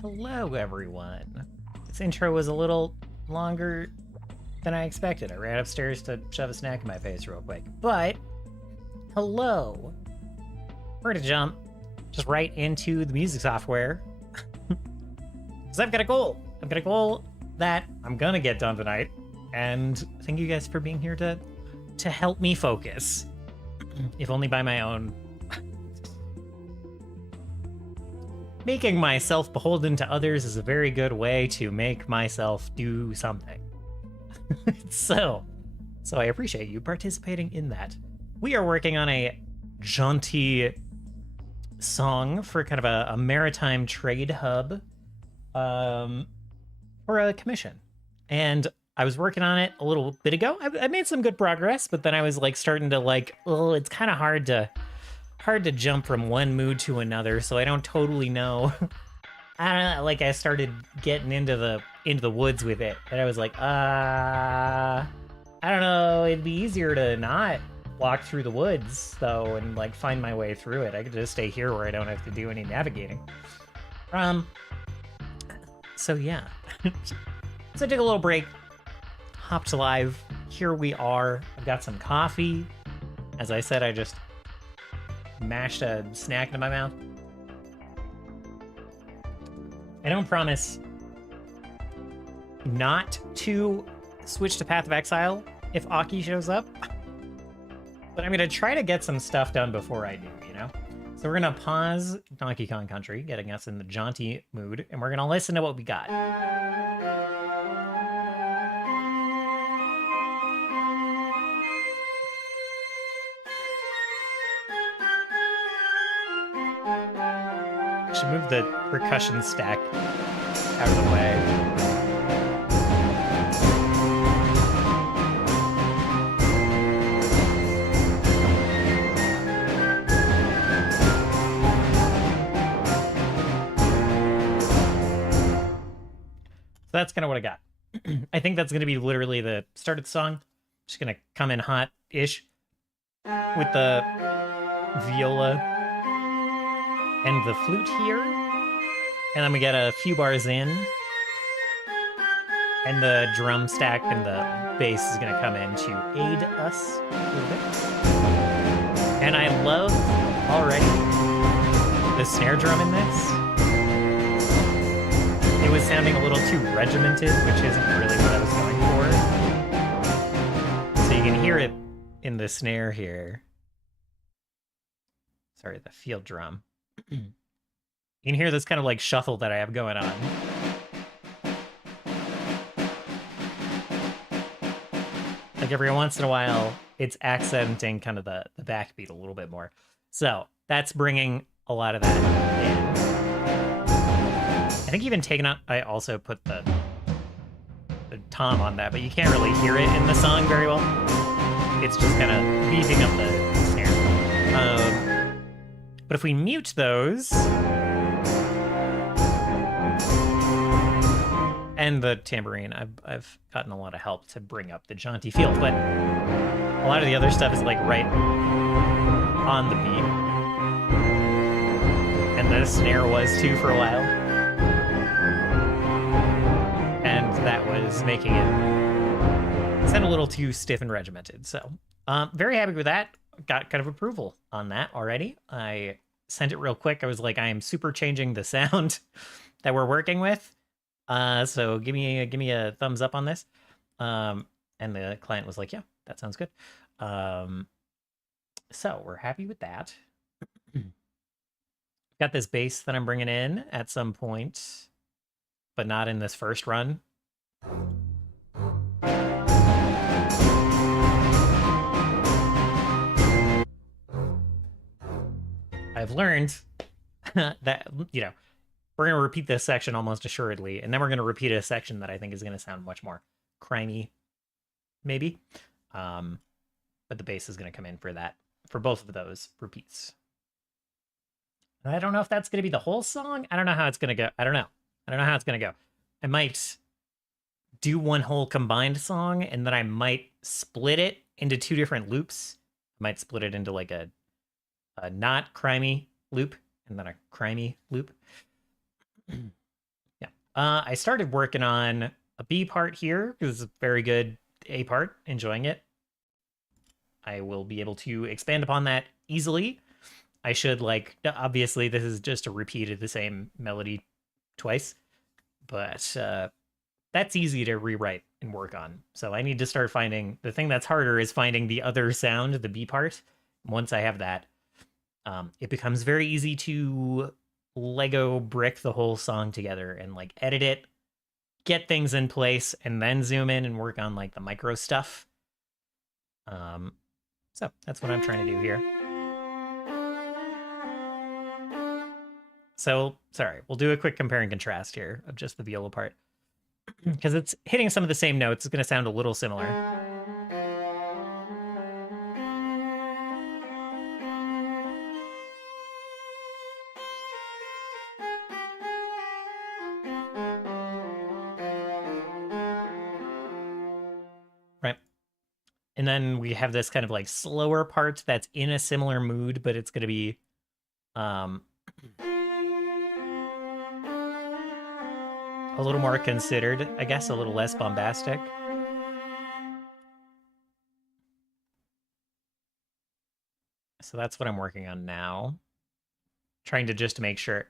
Hello, everyone. This intro was a little longer than I expected. I ran upstairs to shove a snack in my face real quick. But, hello. We're gonna jump just right into the music software. Because I've got a goal. I've got a goal that I'm gonna get done tonight. And thank you guys for being here to help me focus. If only by my own. Making myself beholden to others is a very good way to make myself do something. So I appreciate you participating in that. We are working on a Jaunty song for kind of a maritime trade hub for a commission. And I was working on it a little bit ago. I made some good progress, but then I was like starting to like, oh, it's kind of hard to jump from one mood to another, so I don't totally know. I don't know, like I started getting into the woods with it, and I was like, I don't know, it'd be easier to not walk through the woods though and like find my way through it. I could just stay here where I don't have to do any navigating. So yeah. So I took a little break, hopped live. Here we are. I've got some coffee. As I said, I just mashed a snack into my mouth. I don't promise not to switch to Path of Exile if Aki shows up, but I'm gonna try to get some stuff done before I do, you know? So we're gonna pause Donkey Kong Country, getting us in the jaunty mood, and we're gonna listen to what we got. Should move the percussion stack out of the way. So that's kind of what I got. I think that's going to be literally the start of the song. Just going to come in hot-ish with the viola and the flute here, and then we get a few bars in, and the drum stack and the bass is gonna come in to aid us a little bit. And I love already the snare drum in this. It was sounding a little too regimented, which isn't really what I was going for. So you can hear it in the snare here. Sorry, the field drum. You can hear this kind of like shuffle that I have going on. Like every once in a while, it's accenting kind of the backbeat a little bit more. So that's bringing a lot of that in. I think even taking out, I also put the tom on that, but you can't really hear it in the song very well. It's just kind of beefing up the snare. But if we mute those, and the tambourine, I've gotten a lot of help to bring up the jaunty feel, but a lot of the other stuff is like right on the beat. And the snare was too for a while. And that was making it sound a little too stiff and regimented. So very happy with that. Got kind of approval on that already. I sent it real quick. I was like, I am super changing the sound that we're working with. So give me a thumbs up on this. And the client was like, yeah, that sounds good. So we're happy with that. Got this bass that I'm bringing in at some point, but not in this first run. I've learned that, you know, we're going to repeat this section almost assuredly, and then we're going to repeat a section that I think is going to sound much more crimey, maybe. But the bass is going to come in for that, for both of those repeats. And I don't know if that's going to be the whole song. I don't know how it's going to go. I don't know how it's going to go. I might do one whole combined song, and then I might split it into two different loops. I might split it into like a not crimey loop and then a crimey loop. I started working on a B part here because it's a very good A part. Enjoying it. I will be able to expand upon that easily. I should like obviously this is just a repeat of the same melody twice, but that's easy to rewrite and work on. So I need to start finding the thing that's harder is finding the other sound, the B part. Once I have that, it becomes very easy to Lego brick the whole song together and like edit it, get things in place, and then zoom in and work on like the micro stuff. So that's what I'm trying to do here. So sorry, we'll do a quick compare and contrast here of just the viola part because it's hitting some of the same notes. It's going to sound a little similar. Right. And then we have this kind of like slower part that's in a similar mood, but it's going to be a little more considered, I guess, a little less bombastic. So that's what I'm working on now. Trying to just make sure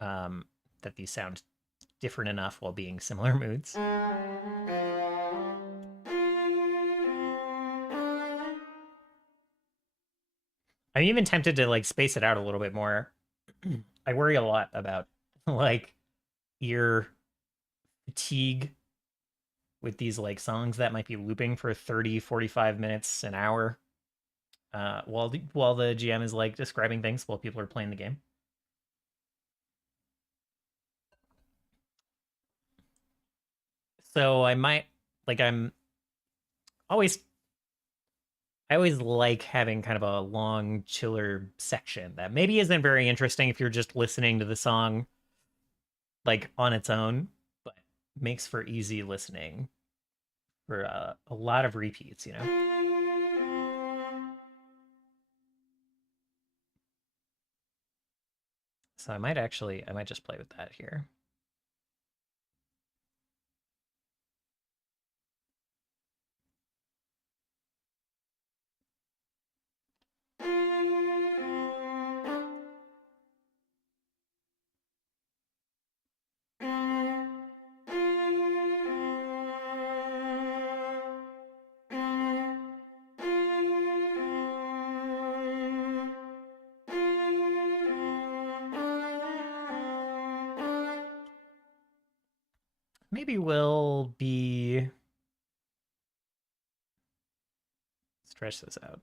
that these sound different enough while being similar moods. I'm even tempted to like space it out a little bit more. I worry a lot about like ear fatigue with these like songs that might be looping for 30, 45 minutes, an hour. While the GM is like describing things while people are playing the game. So I might like always I always like having kind of a long chiller section that maybe isn't very interesting if you're just listening to the song like on its own, but makes for easy listening for a lot of repeats, you know. So I might just play with that here. Maybe we'll be stretch this out.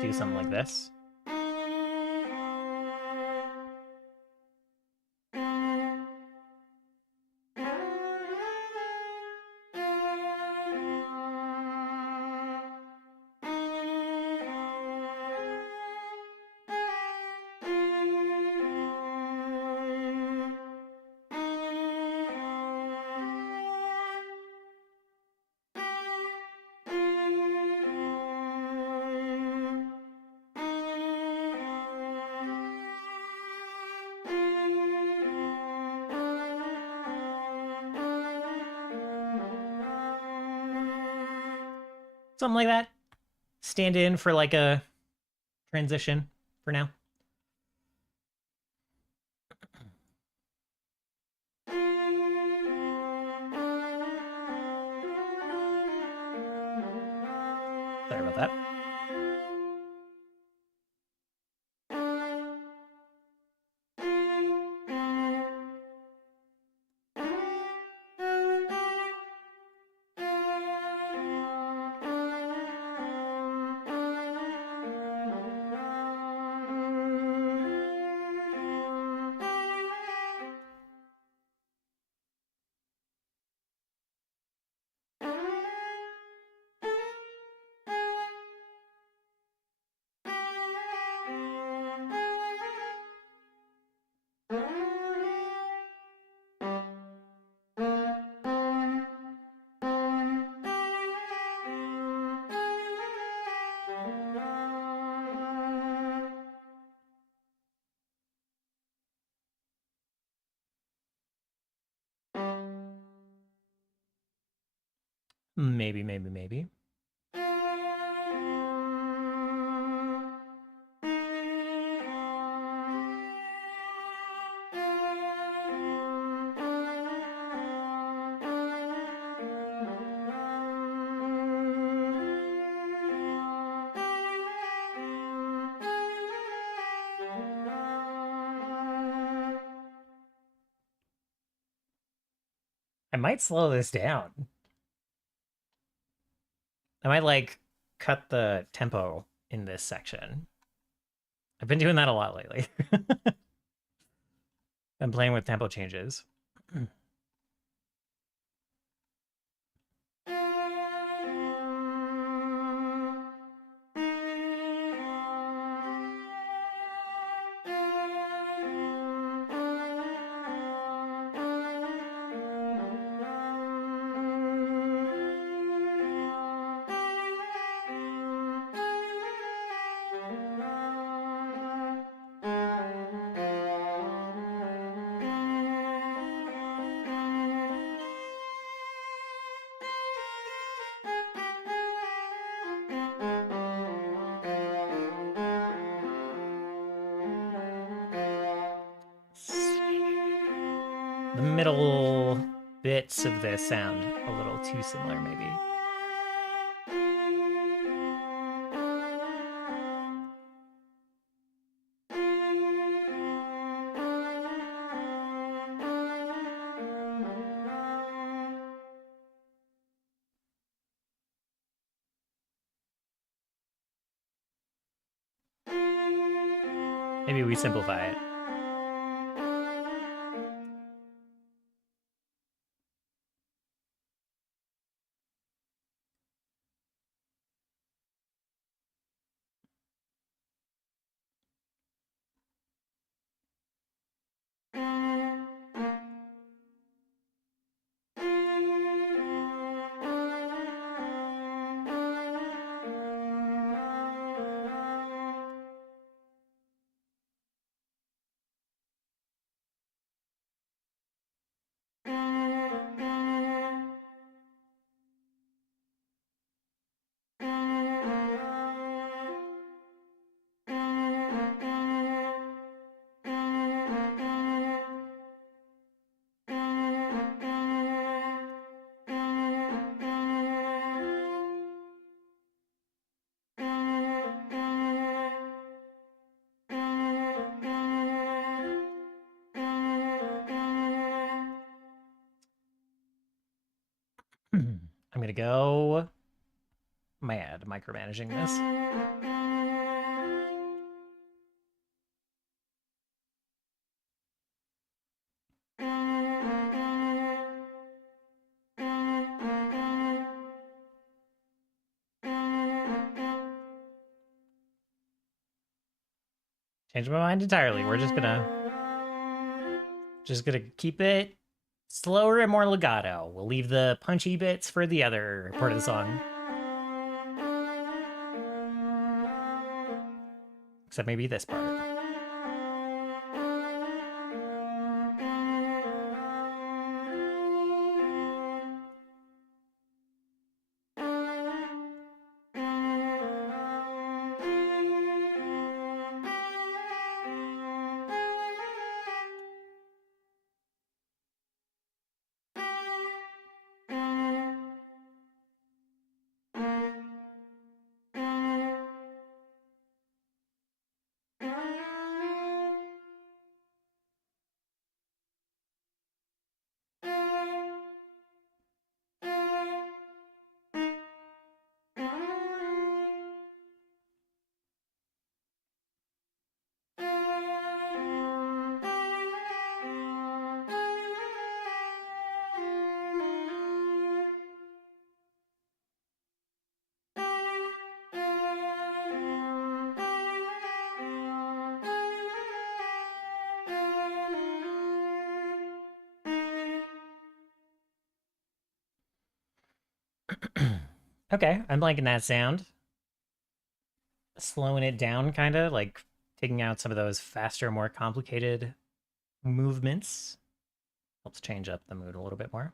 Do something like this. Something like that. Stand in for like a transition for now. Sorry about that. Maybe, maybe, maybe. I might slow this down. I might like cut the tempo in this section. I've been doing that a lot lately. I'm playing with tempo changes. The middle bits of this sound a little too similar, maybe. Maybe we simplify it. I'm gonna go mad micromanaging this. Change my mind entirely. We're just gonna keep it slower and more legato. We'll leave the punchy bits for the other part of the song. Except maybe this part. Okay, I'm liking that sound. Slowing it down, kind of like taking out some of those faster, more complicated movements. Helps change up the mood a little bit more.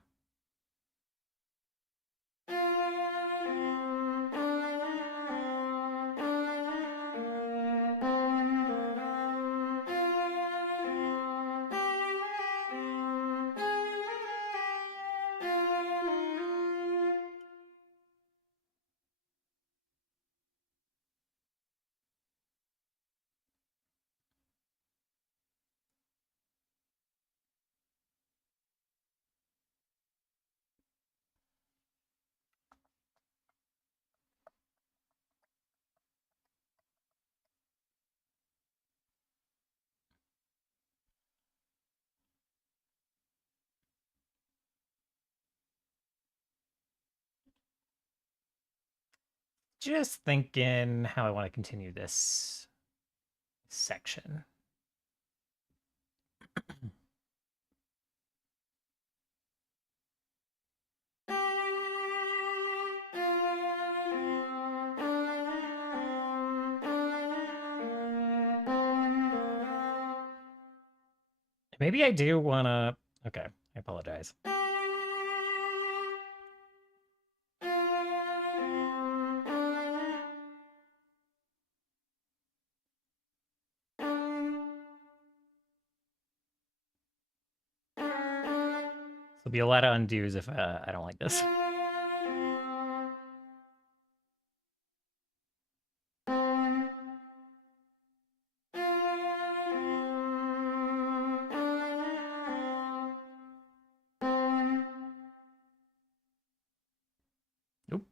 just thinking how I want to continue this section. Maybe I do want to... Okay, I apologize. There'll be a lot of undos if I don't like this. Nope.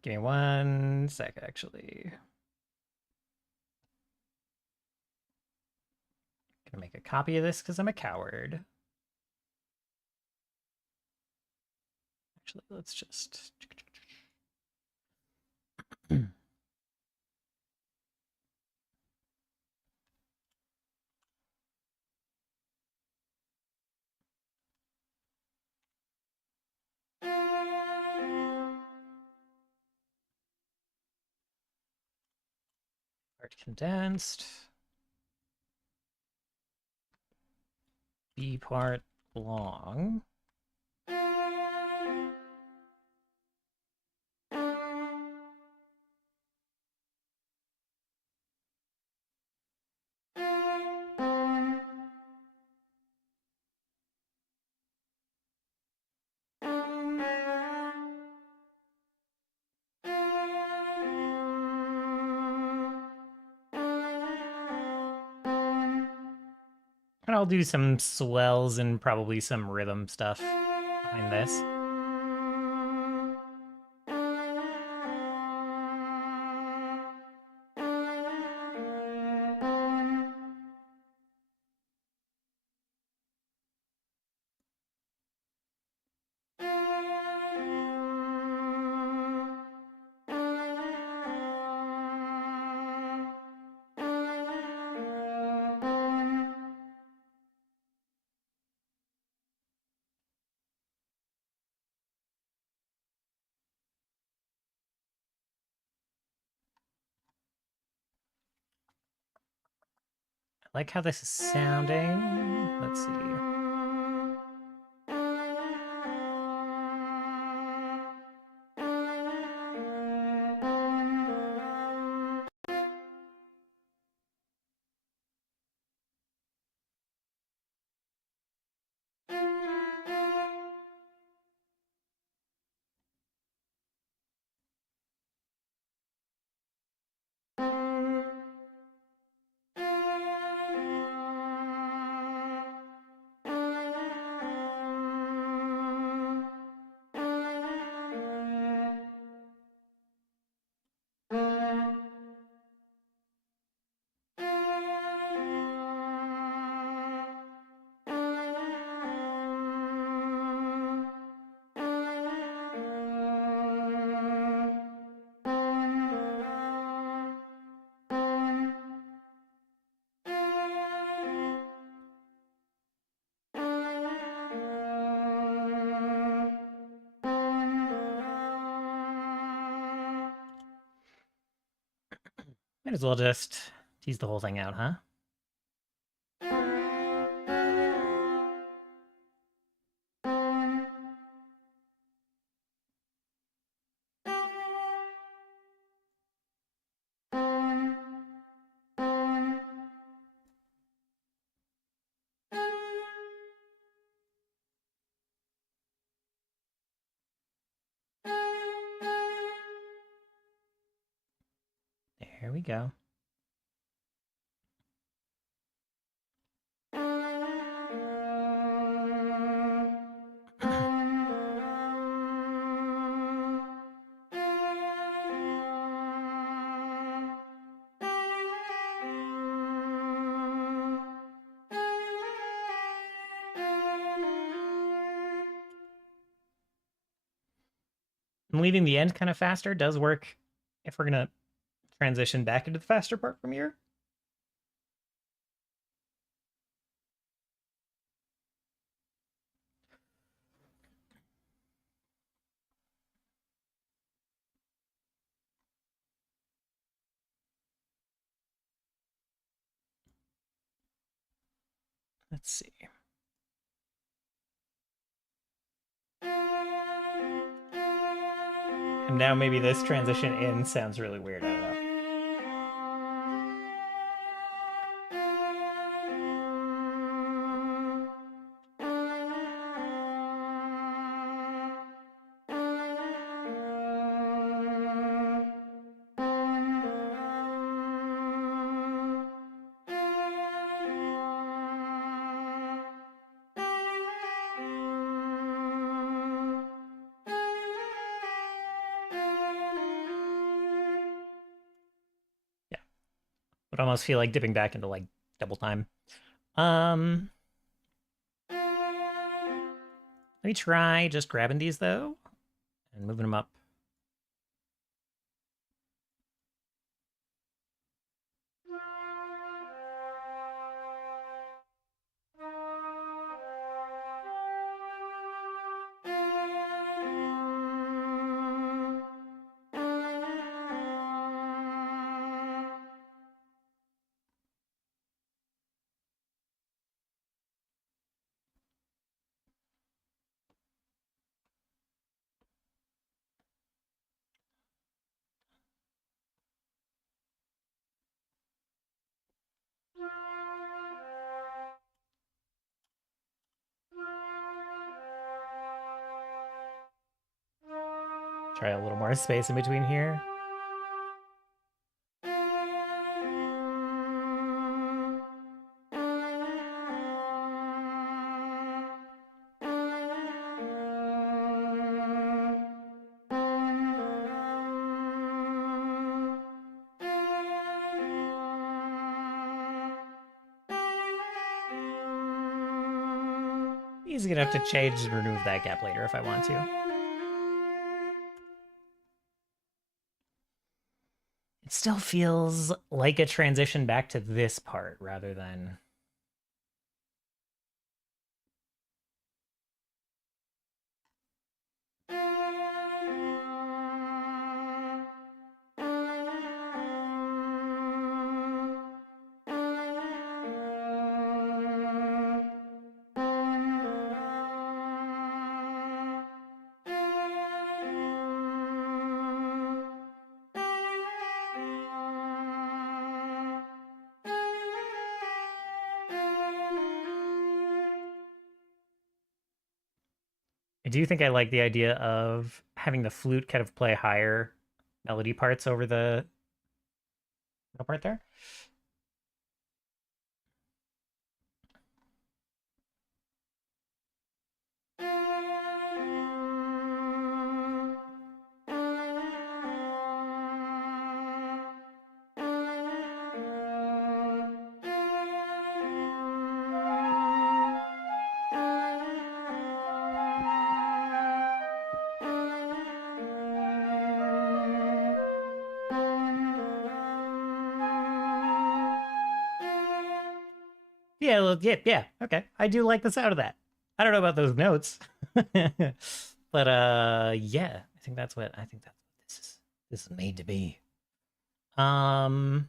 Give me 1 sec, actually. Gonna make a copy of this because I'm a coward. Actually, let's just... Part condensed. B part long. And I'll do some swells and probably some rhythm stuff behind this. I like how this is sounding. Let's see. Might as well just tease the whole thing out, huh? There we go. And leaving the end kind of faster does work if we're going to transition back into the faster part from here. Let's see. And now maybe this transition in sounds really weird. I don't know. Would almost feel like dipping back into like double time. Let me try just grabbing these though and moving them up. Try a little more space in between here. Easy enough to change and remove that gap later if I want to. It still feels like a transition back to this part rather than... I do think I like the idea of having the flute kind of play higher melody parts over the part there. Yeah, well, yeah. Okay, I do like the sound of that. I don't know about those notes, but yeah, I think that's what this is made to be. Um,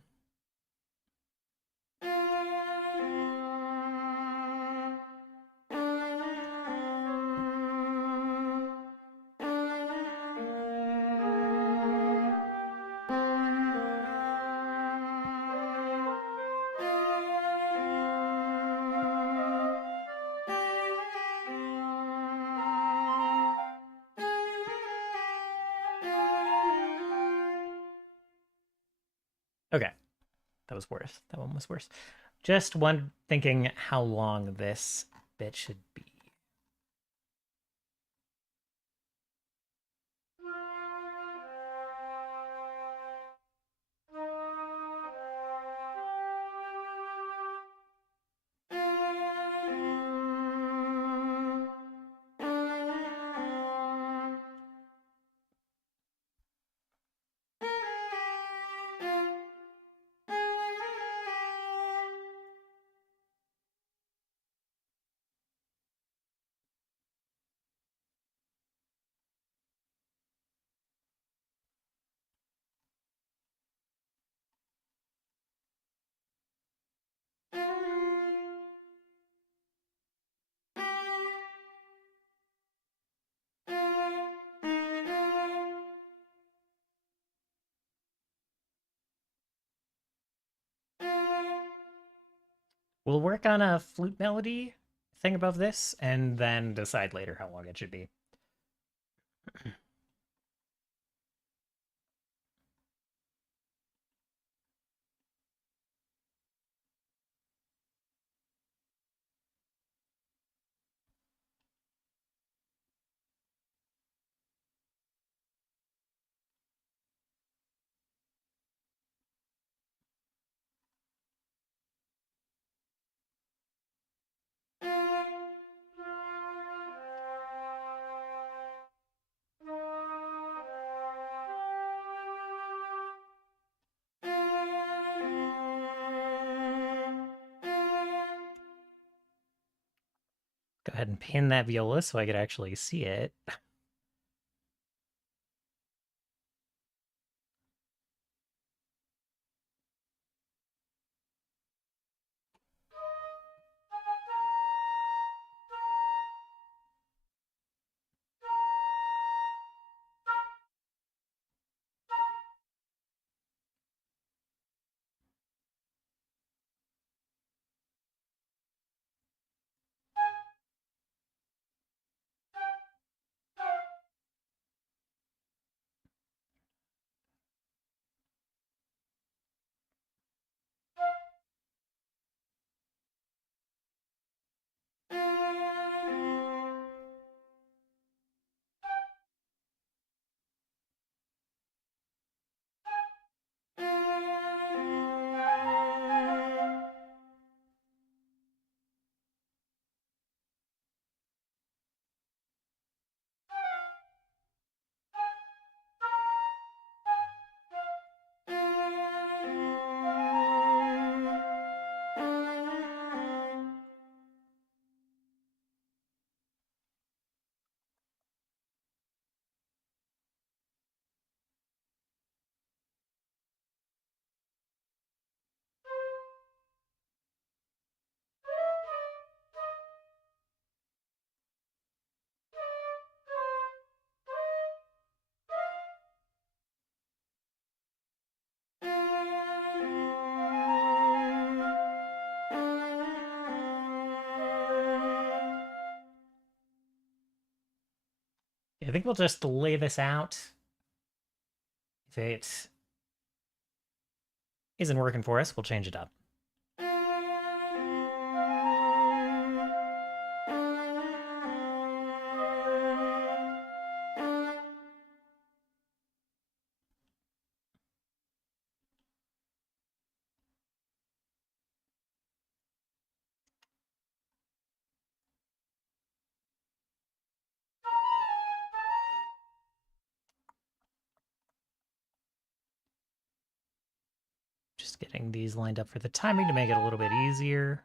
Okay, that was worse. That one was worse. Just one thinking how long this bit should be. We'll work on a flute melody thing above this and then decide later how long it should be. Go ahead and pin that viola so I could actually see it. I think we'll just lay this out. If it isn't working for us, we'll change it up. Just getting these lined up for the timing to make it a little bit easier.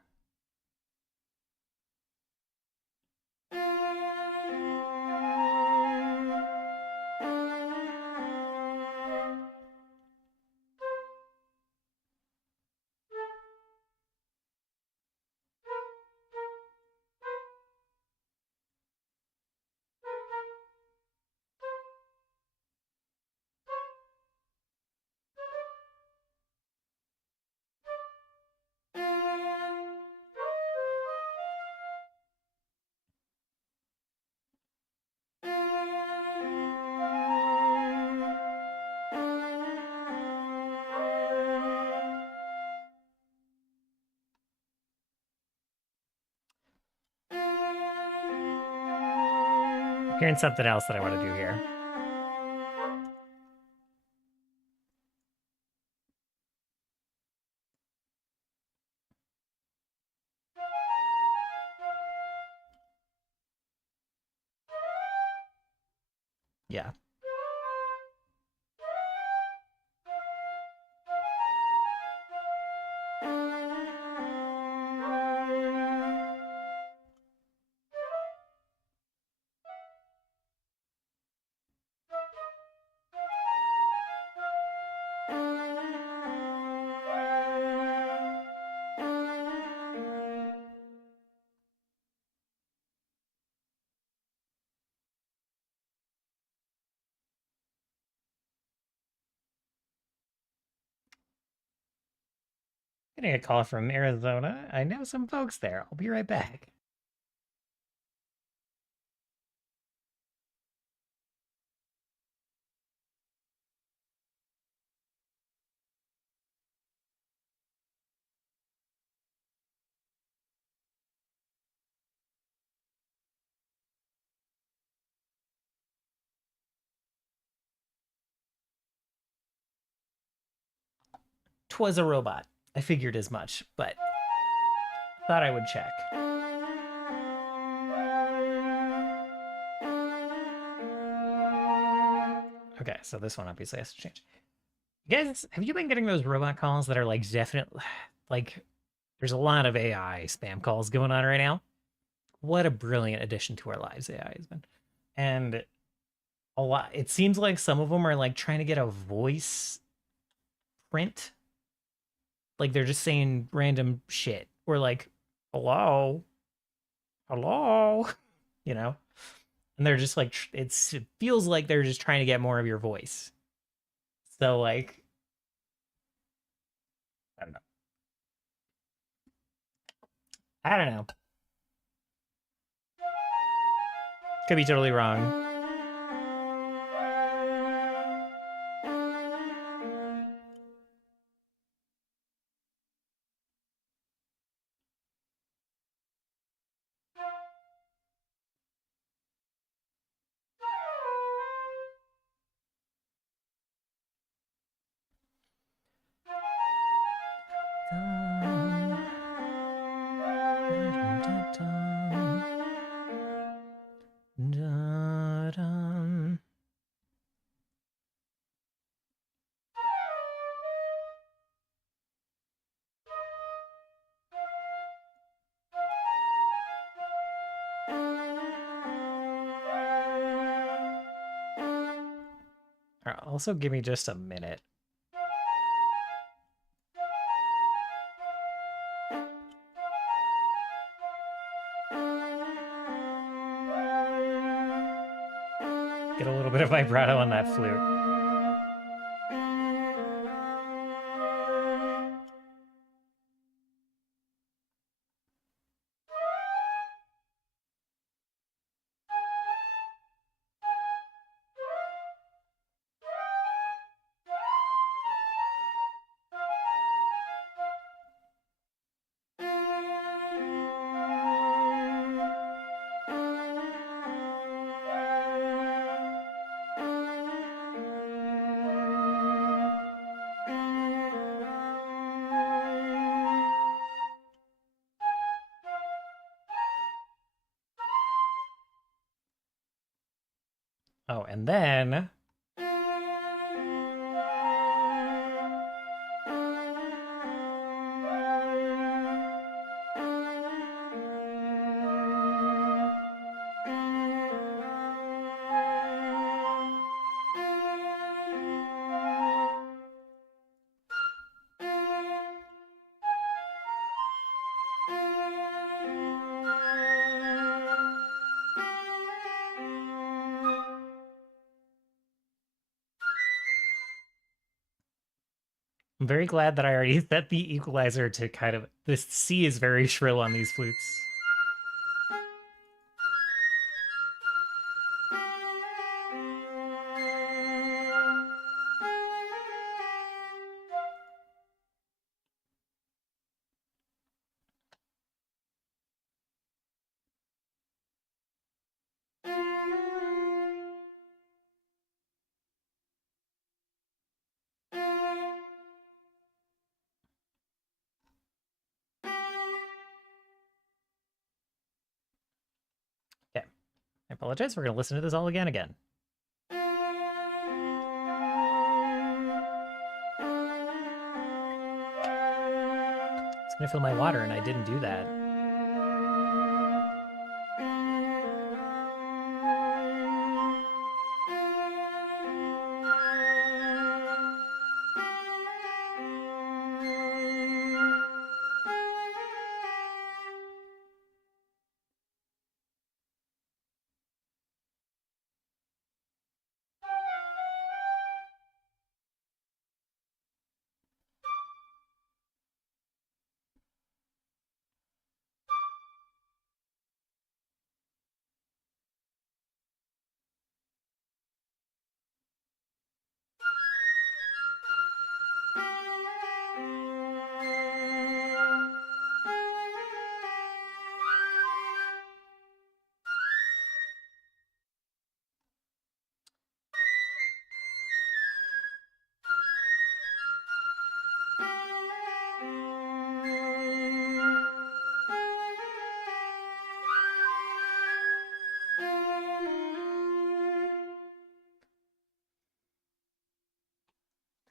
Hearing something else that I want to do here. Yeah. Getting a call from Arizona. I know some folks there. I'll be right back. Twas a robot. I figured as much, but thought I would check. Okay, so this one obviously has to change. You guys, have you been getting those robot calls that are like definitely like there's a lot of AI spam calls going on right now? What a brilliant addition to our lives AI has been. And a lot it seems like some of them are like trying to get a voice print. Like they're just saying random shit. Or like, hello, hello, you know? And they're just like it feels like they're just trying to get more of your voice. So like I don't know. I don't know. Could be totally wrong. Also, give me just a minute. Get a little bit of vibrato on that flute. Oh, and then I'm very glad that I already set the equalizer to kind of this C is very shrill on these flutes. apologize. We're going to listen to this all again. I was going to fill my water, and I didn't do that.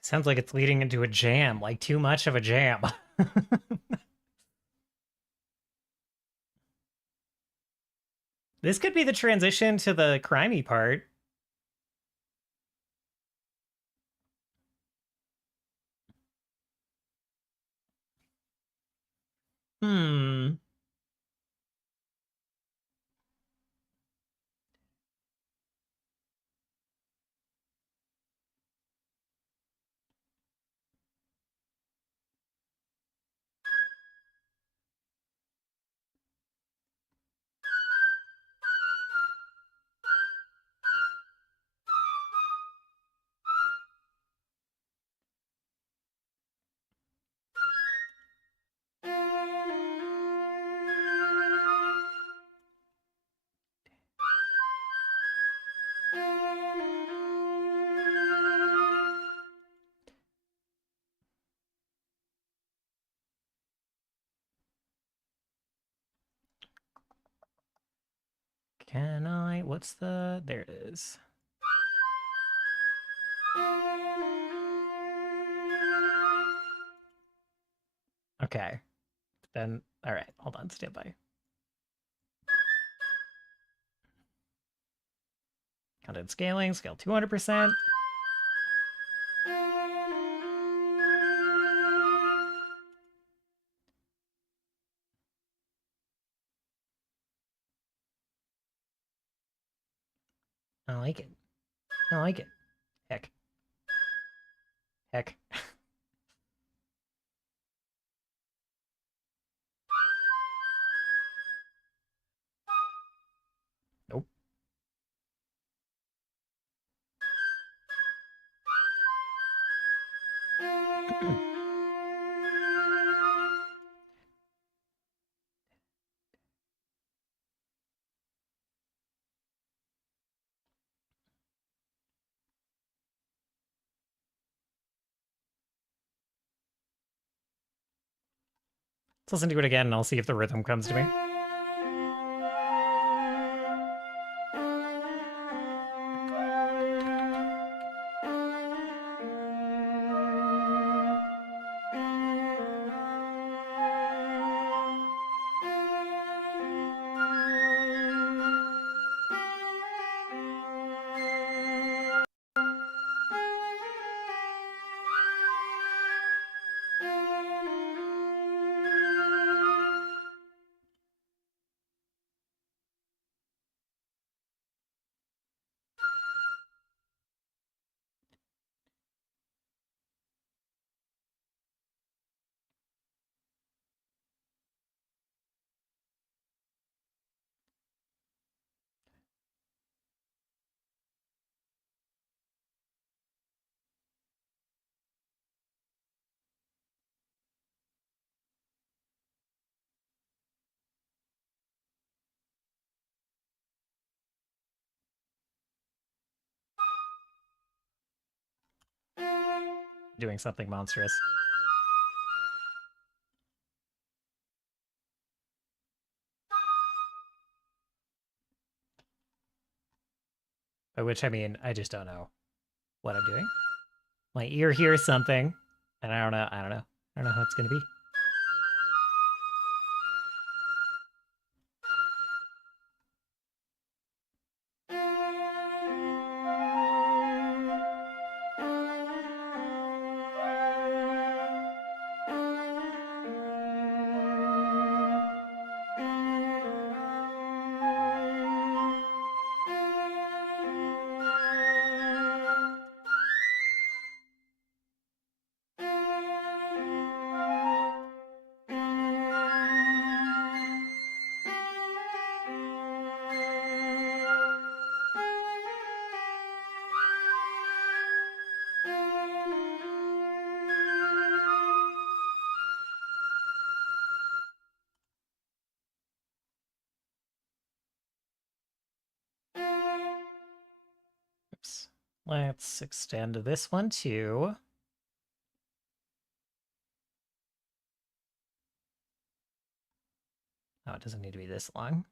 Sounds like it's leading into a jam, like too much of a jam. This could be the transition to the crimey part. Hmm. Can I? What's the? There it is. Okay. Then, all right. Hold on. Stand by. Content scaling. Scale 200%. I like it. I like it. Heck. Heck. Nope. Let's listen to it again, and I'll see if the rhythm comes to me. Doing something monstrous. By which I mean I just don't know what I'm doing. My ear hears something, and I don't know. I don't know how it's gonna be. Oops. Let's extend this one too. Oh, it doesn't need to be this long.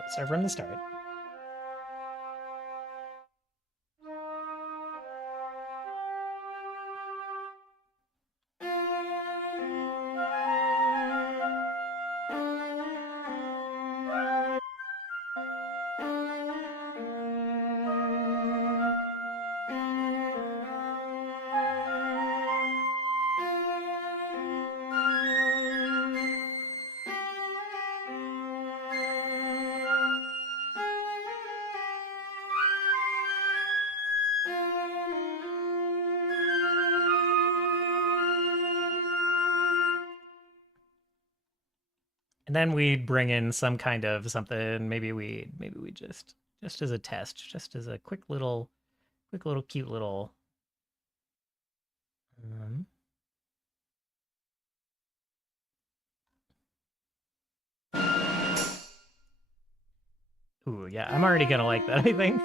Let's start from the start. And then we'd bring in some kind of something. Maybe we just as a test, just as a quick little cute little. Um, ooh, yeah, I'm already gonna like that. I think.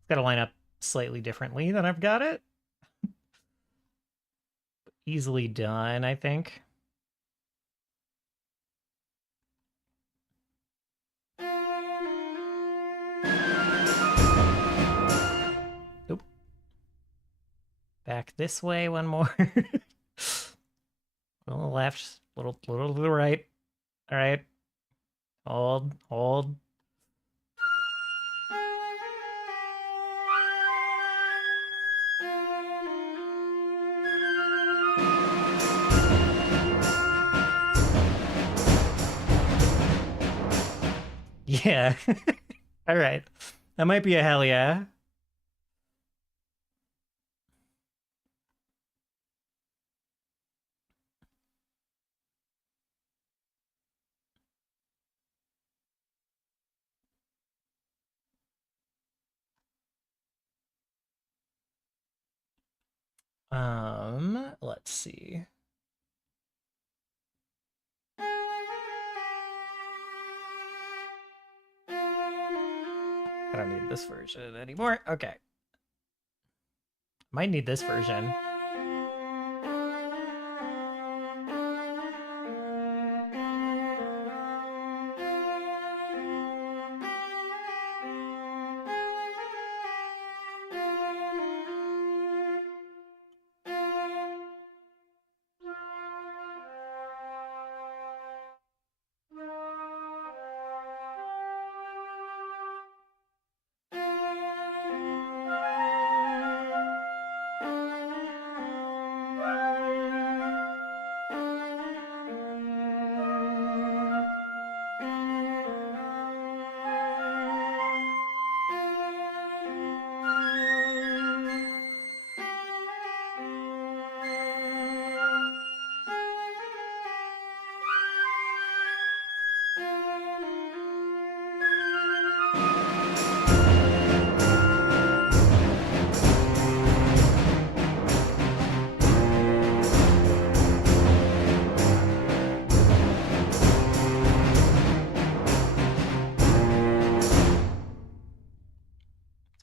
It's got to line up slightly differently than I've got it. Easily done, I think. Nope. Back this way one more. A little left, little to the right. All right. Hold. Yeah. All right. That might be a hell yeah. Let's see. I don't need this version anymore. Okay. Might need this version.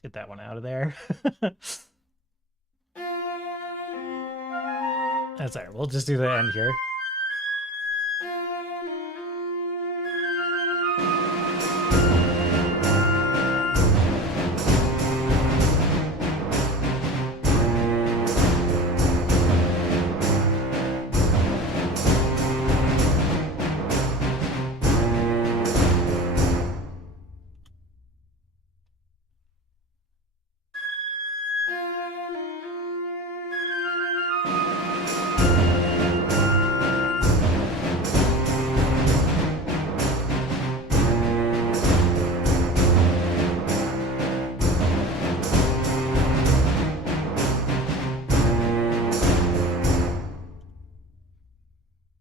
get that one out of there. That's all right. We'll just do the end here.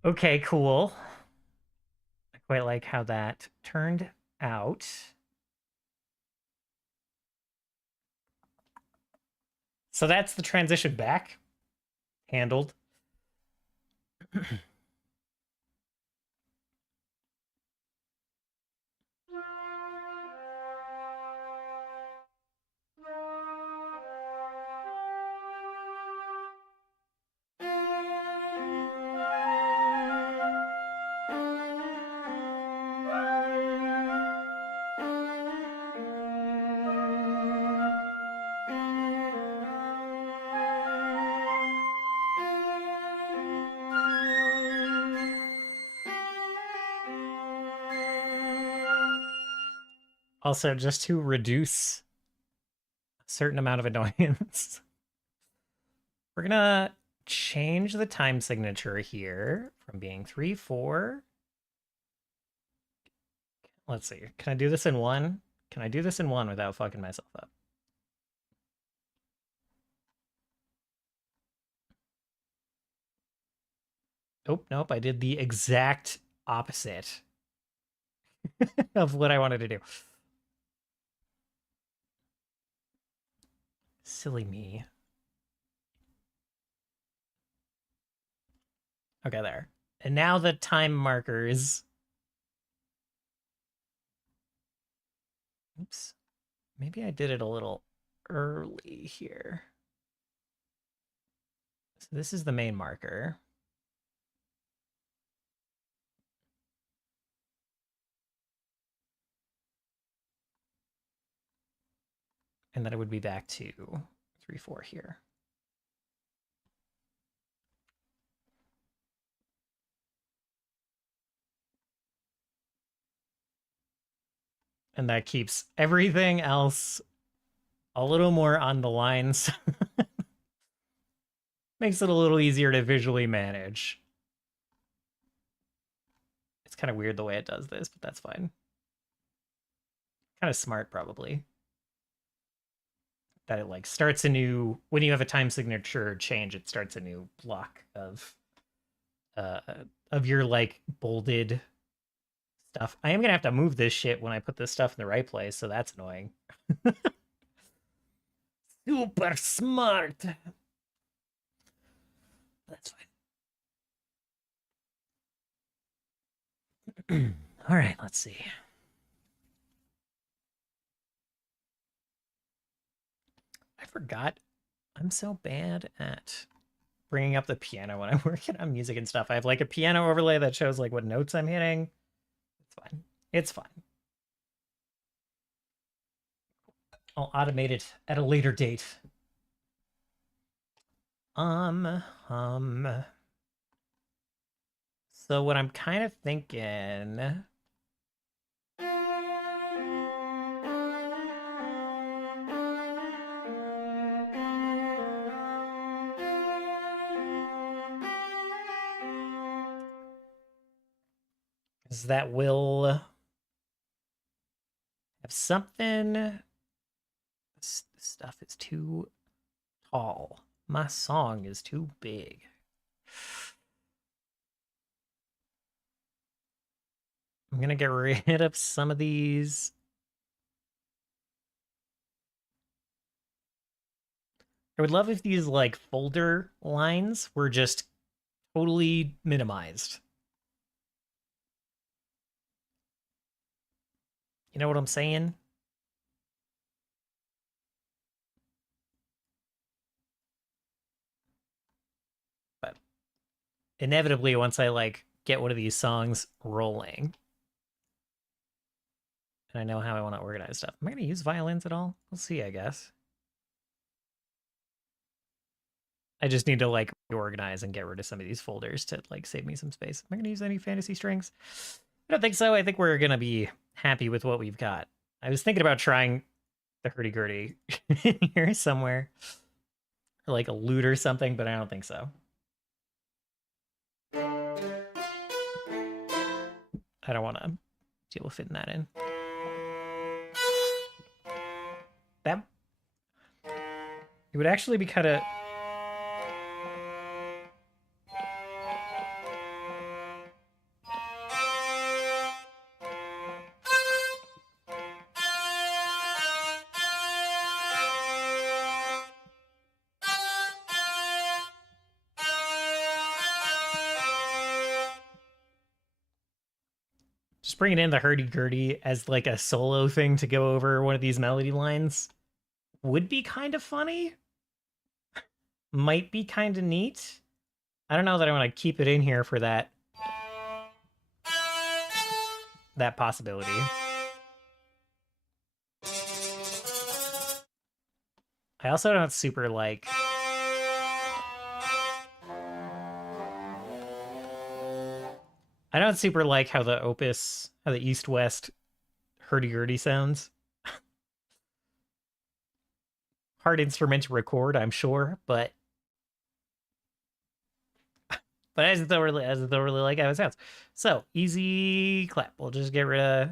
Okay, cool. I quite like how that turned out. So that's the transition back handled. Also, just to reduce a certain amount of annoyance, we're gonna change the time signature here from being 3/4. Let's see. Can I do this in one? Can I do this in one without fucking myself up? Oh, nope. I did the exact opposite of what I wanted to do. Silly me. Okay, there. And now the time markers. Oops. Maybe I did it a little early here. So this is the main marker. And then it would be back to 3/4 here. And that keeps everything else a little more on the lines. Makes it a little easier to visually manage. It's kind of weird the way it does this, but that's fine. Kind of smart, probably. That it like starts a new, when you have a time signature change, it starts a new block of your like bolded stuff. I am gonna have to move this shit when I put this stuff in the right place, so that's annoying. Super smart. That's fine. All right, let's see. I forgot. I'm so bad at bringing up the piano when I'm working on music and stuff. I have like a piano overlay that shows like what notes I'm hitting. It's fine. It's fine. I'll automate it at a later date. So what I'm kind of thinking is that we'll have something. This stuff is too tall. My song is too big. I'm gonna get rid of some of these. I would love if these like folder lines were just totally minimized. You know what I'm saying? inevitably, once I like get one of these songs rolling, and I know how I want to organize stuff. Am I going to use violins at all? We'll see, I guess. I just need to like reorganize and get rid of some of these folders to like save me some space. Am I going to use any fantasy strings? I don't think so. I think we're going to be happy with what we've got. I was thinking about trying the hurdy-gurdy here somewhere, or like a lute or something, but I don't think so. I don't want to deal with fitting that in. That it would actually be kind of just bringing in the hurdy-gurdy as like a solo thing to go over one of these melody lines would be kind of funny. Might be kind of neat. I don't know that I want to keep it in here for that possibility. I also don't super like how the Opus, how the East-West hurdy-gurdy sounds. Hard instrument to record, I'm sure, but I just don't really like how it sounds. So, easy clap. We'll just get rid of...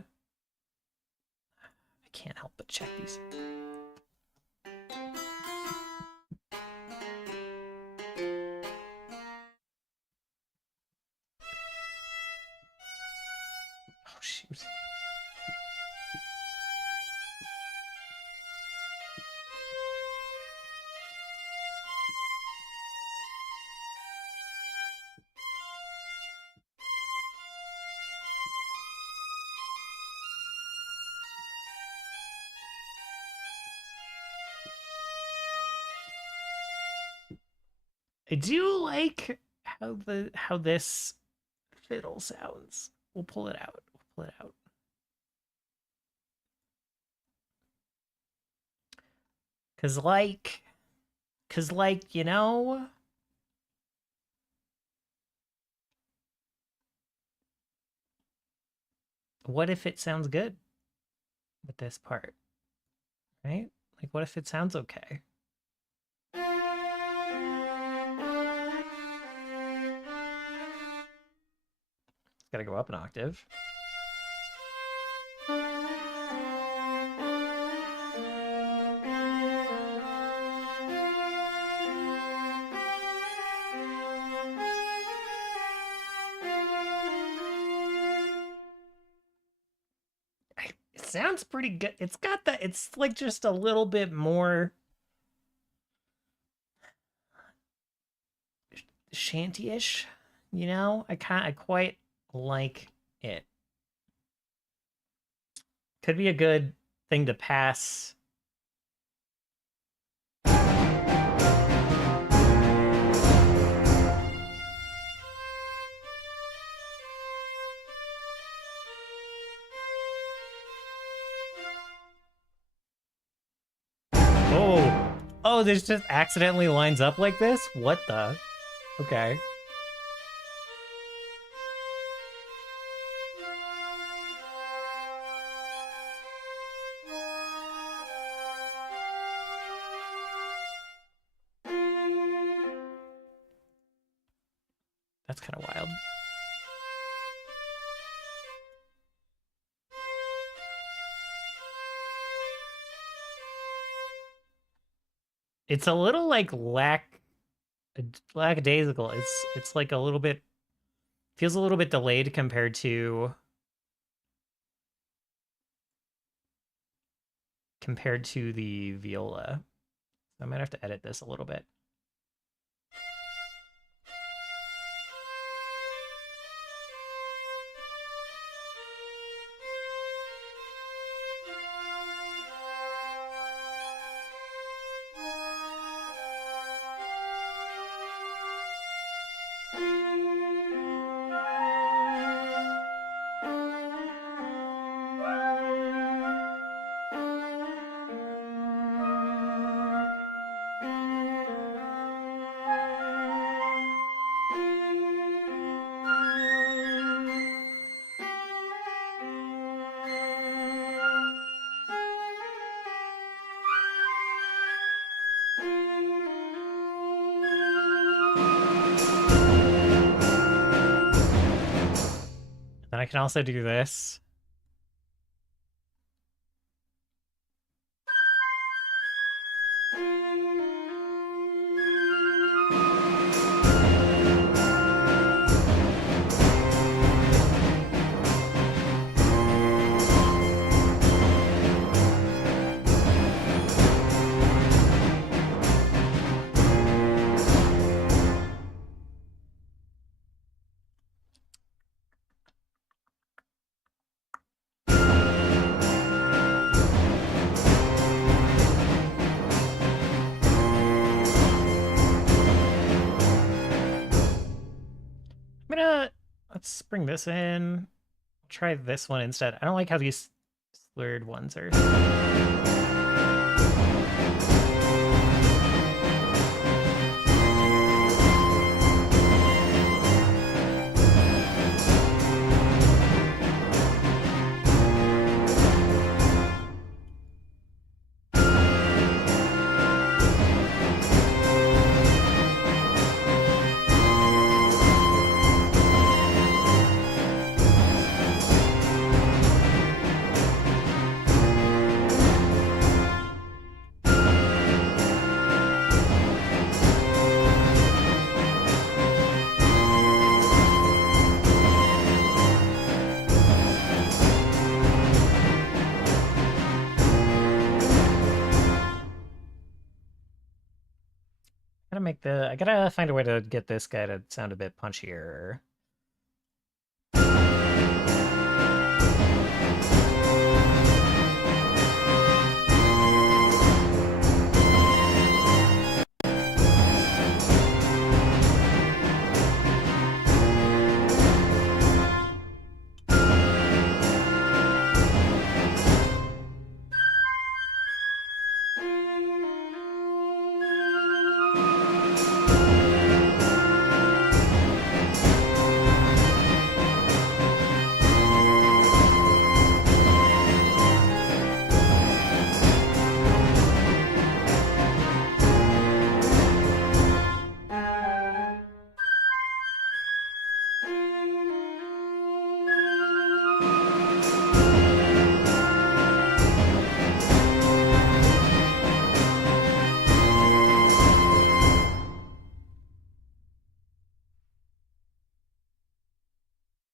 I can't help but check these. Oh, shoot. I do like how this fiddle sounds. We'll pull it out. We'll pull it out. Cause like, you know, what if it sounds good with this part? Right? Like what if it sounds okay? Gotta go up an octave. It sounds pretty good. It's got that, it's like just a little bit more shanty-ish, you know? I quite like it. Could be a good thing to pass. Oh, this just accidentally lines up like this? What the? Okay. That's kind of wild. It's a little like lackadaisical. It's like a little bit, feels a little bit delayed compared to the viola. I might have to edit this a little bit. I can also do this. Let's bring this in. Try this one instead. I don't like how these slurred ones are. I gotta find a way to get this guy to sound a bit punchier.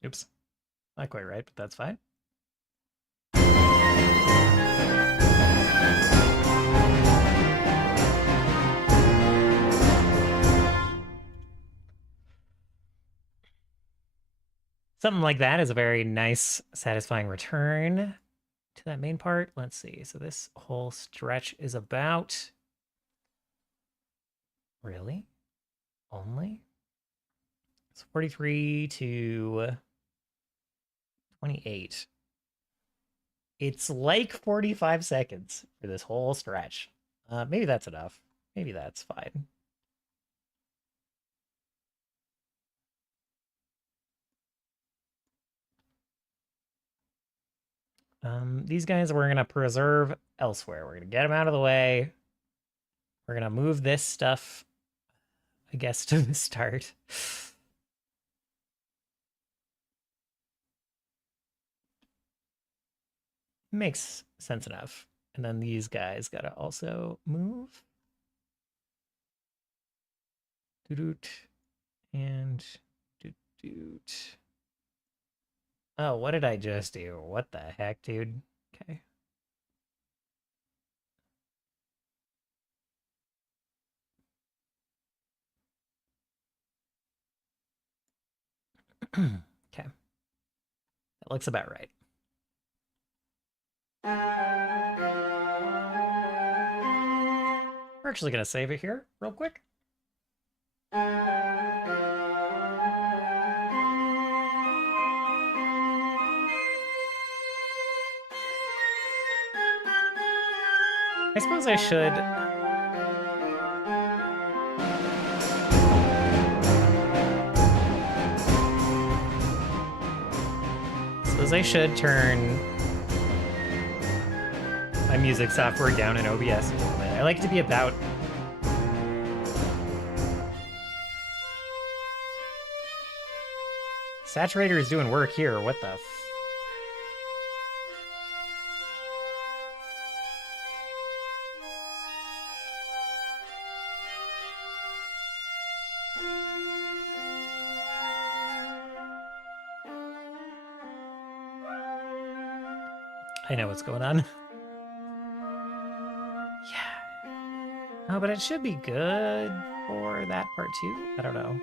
Oops. Not quite right, but that's fine. Something like that is a very nice, satisfying return to that main part. Let's see. So this whole stretch is about... Really? Only? It's 43 to 28. It's like 45 seconds for this whole stretch. Maybe that's enough. Maybe that's fine. These guys we're going to preserve elsewhere. We're going to get them out of the way. We're going to move this stuff, I guess, to the start. Makes sense enough. And then these guys got to also move. Doot and doot. Oh, what did I just do? What the heck, dude? Okay. Okay. That looks about right. We're actually going to save it here real quick. I suppose I should... turn my music software down in OBS a little bit. I like it to be about... Saturator is doing work here. What the I know what's going on. Yeah. Oh, but it should be good for that part too. I don't know.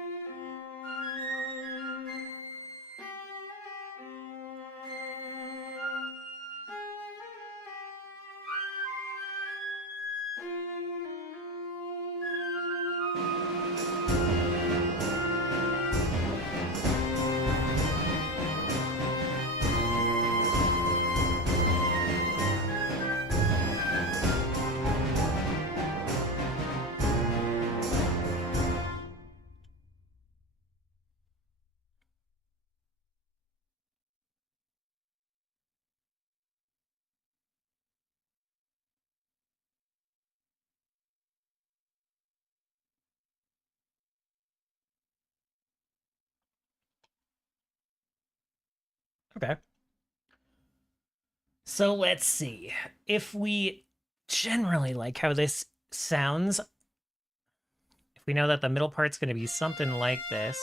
Okay. So let's see. If we generally like how this sounds, if we know that the middle part's going to be something like this.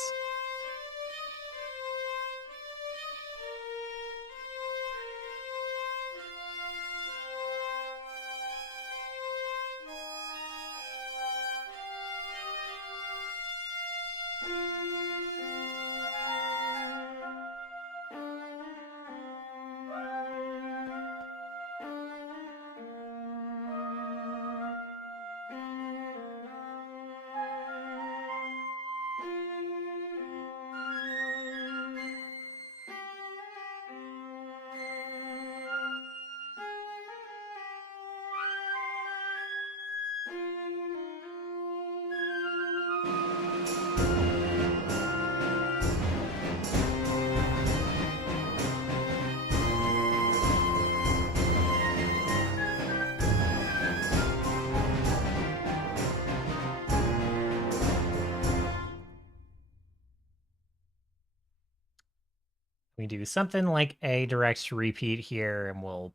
We do something like a direct repeat here, and we'll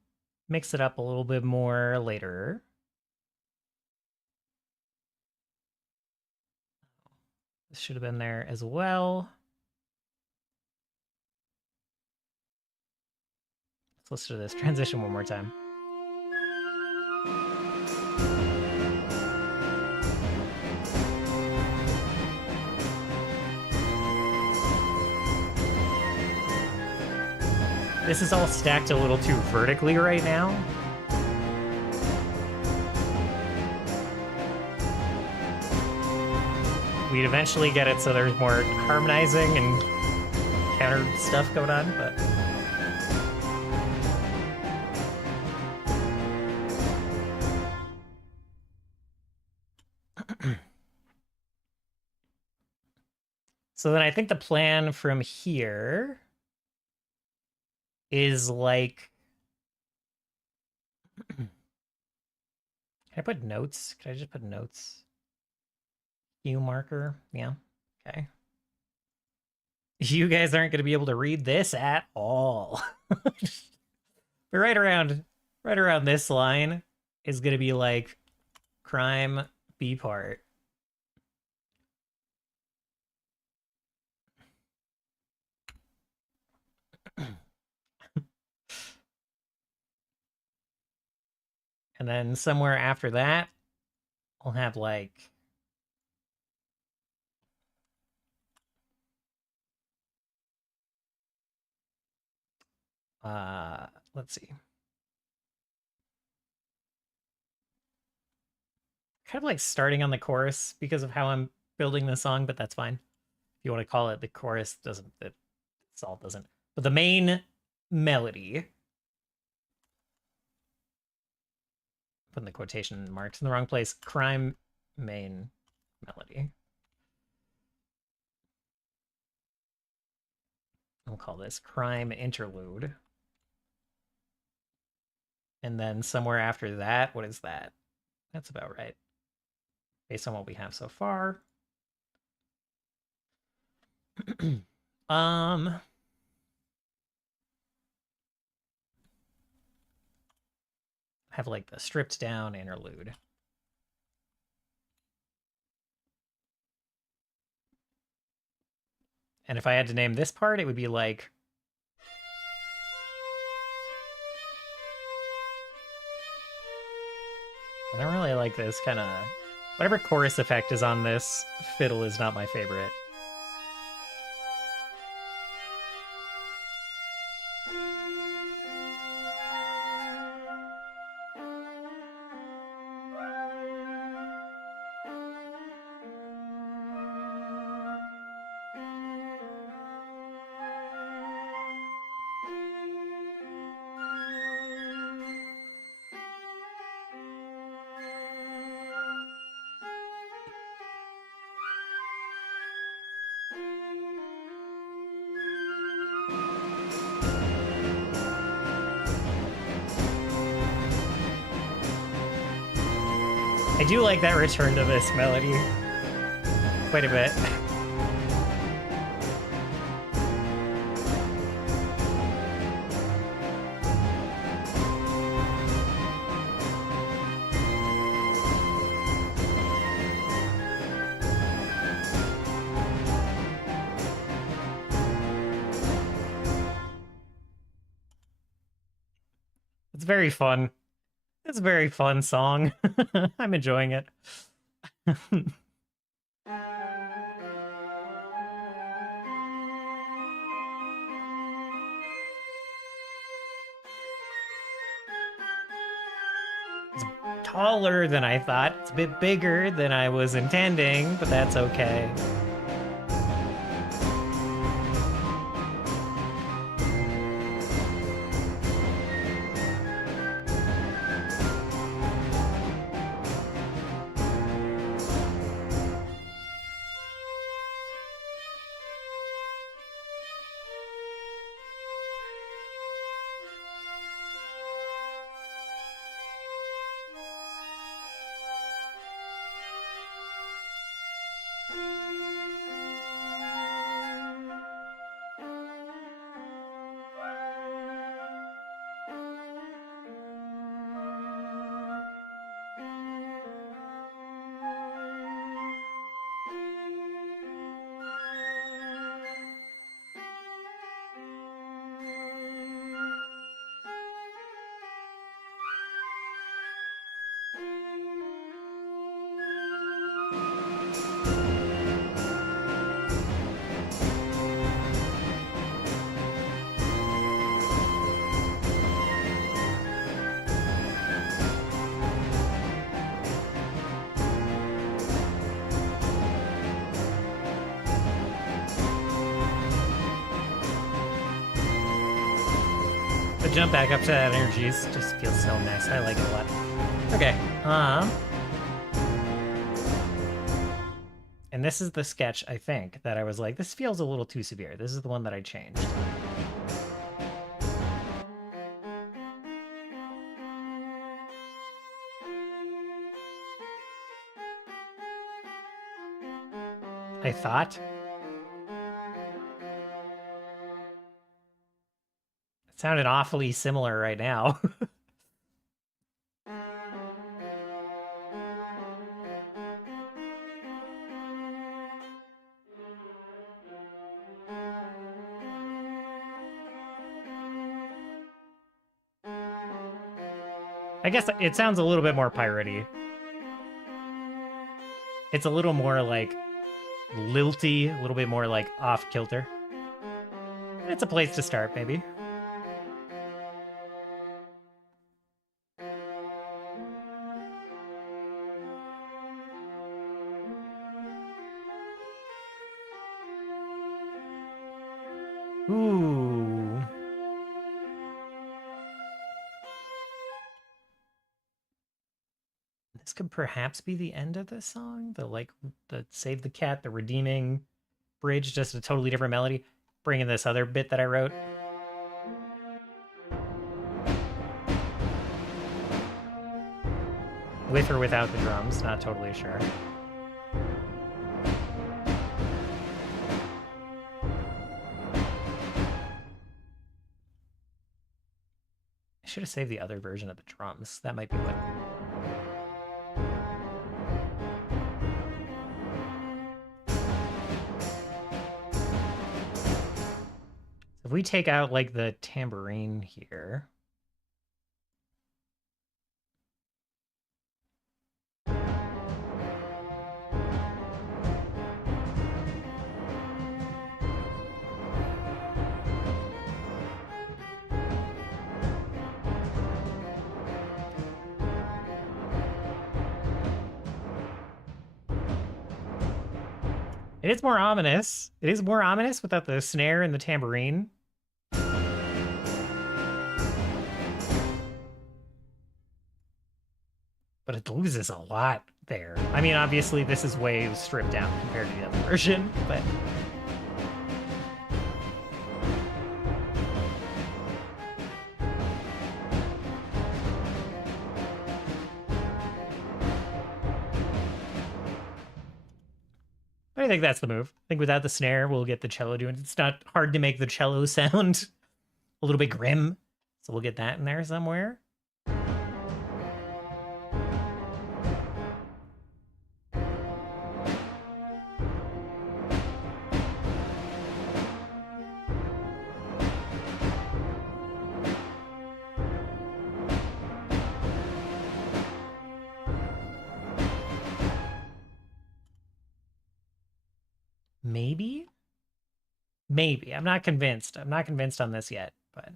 mix it up a little bit more later. This should have been there as well. Let's listen to this transition one more time. This is all stacked a little too vertically right now. We'd eventually get it so there's more harmonizing and counter stuff going on, but... So then I think the plan from here is like... Can I put notes? Can I just put notes? Hue marker? Yeah. Okay. You guys aren't going to be able to read this at all. But right around this line is going to be like crime B part. And then somewhere after that, we'll have like... let's see. Kind of like starting on the chorus because of how I'm building the song, but that's fine. If you want to call it the chorus, doesn't it? It's all doesn't. But the main melody... Putting the quotation marks in the wrong place. Crime main melody. We'll call this crime interlude. And then somewhere after that, what is that? That's about right. Based on what we have so far. Um, have like the stripped down interlude. And if I had to name this part, it would be like... I don't really like this kind of... Whatever chorus effect is on this fiddle is not my favorite. I do like that return to this melody quite a bit. It's very fun. It's a very fun song. I'm enjoying it. It's taller than I thought. It's a bit bigger than I was intending, but that's okay. The jump back up to that energy just feels so nice. I like it a lot. Okay. And this is the sketch, I think, that I was like, this feels a little too severe. This is the one that I changed. I thought. It sounded awfully similar right now. I guess it sounds a little bit more piratey. It's a little more like lilty, a little bit more like off kilter. It's a place to start, maybe. Ooh. This could perhaps be the end of the song. The Save the Cat, the redeeming bridge, just a totally different melody. Bring in this other bit that I wrote. With or without the drums, not totally sure. should have saved the other version of the drums. That might be what. If we take out like the tambourine here. It is more ominous. It is more ominous without the snare and the tambourine. But it loses a lot there. I mean, obviously, this is way stripped down compared to the other version, but... I think that's the move. I think without the snare, we'll get the cello doing. It's not hard to make the cello sound a little bit grim, so we'll get that in there somewhere. Maybe? Maybe. I'm not convinced. I'm not convinced on this yet, but...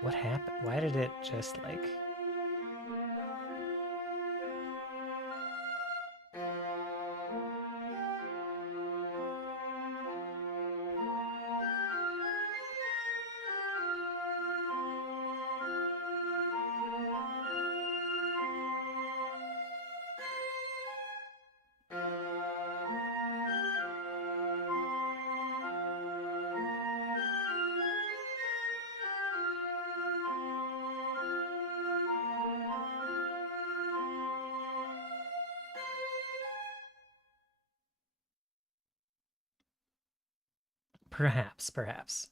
What happened? Why did it just, like... Perhaps, perhaps.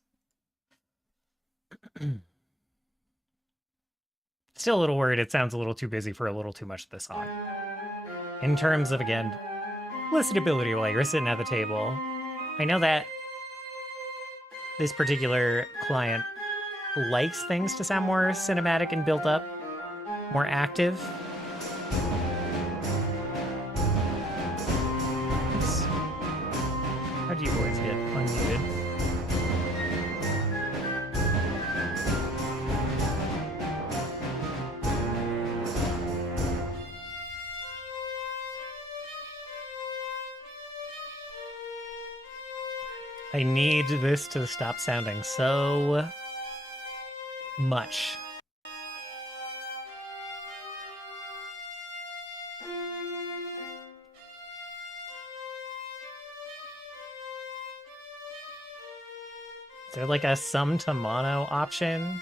Still a little worried it sounds a little too busy for a little too much of the song. In terms of, again, listenability while you're sitting at the table. I know that this particular client likes things to sound more cinematic and built up, more active. Oops. How do you boys get unmuted? I need this to stop sounding so much. Is there like a sum to mono option?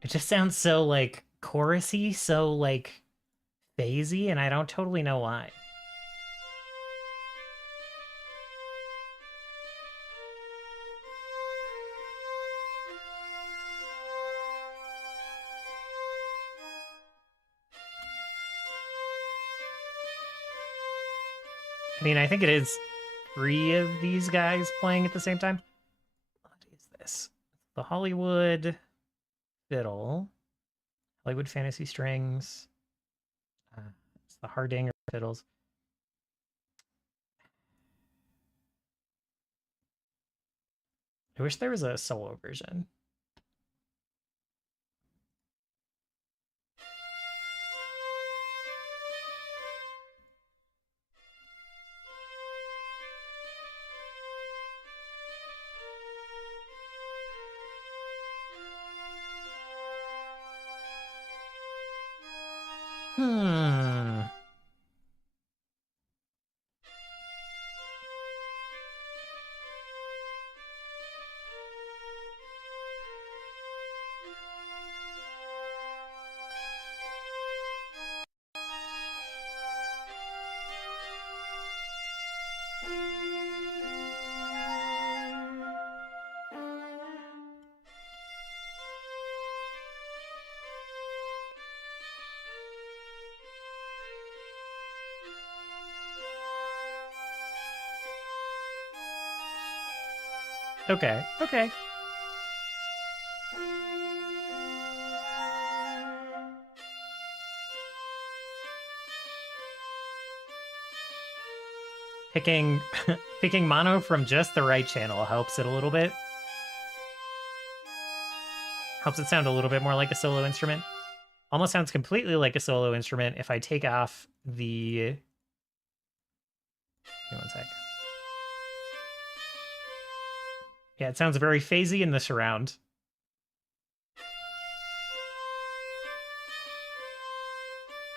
It just sounds so, like, chorusy, so, like, phasey, and I don't totally know why. I mean, I think it is 3 of these guys playing at the same time. What is this? The Hollywood fiddle, Hollywood fantasy strings. It's the Hardanger fiddles. I wish there was a solo version. Hmm. Okay, okay. Picking picking mono from just the right channel helps it a little bit. Helps it sound a little bit more like a solo instrument. Almost sounds completely like a solo instrument if I take off the... Give me one sec. Yeah, it sounds very phasey in the surround.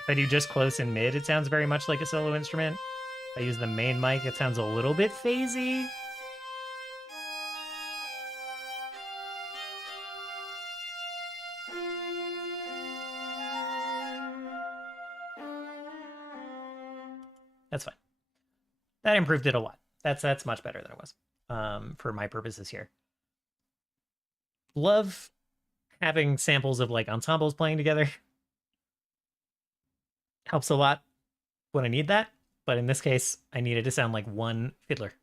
If I do just close and mid, it sounds very much like a solo instrument. If I use the main mic, it sounds a little bit phasey. That's fine. That improved it a lot. That's much better than it was for my purposes here. Love having samples of like ensembles playing together. Helps a lot when I need that. But in this case, I needed to sound like one fiddler.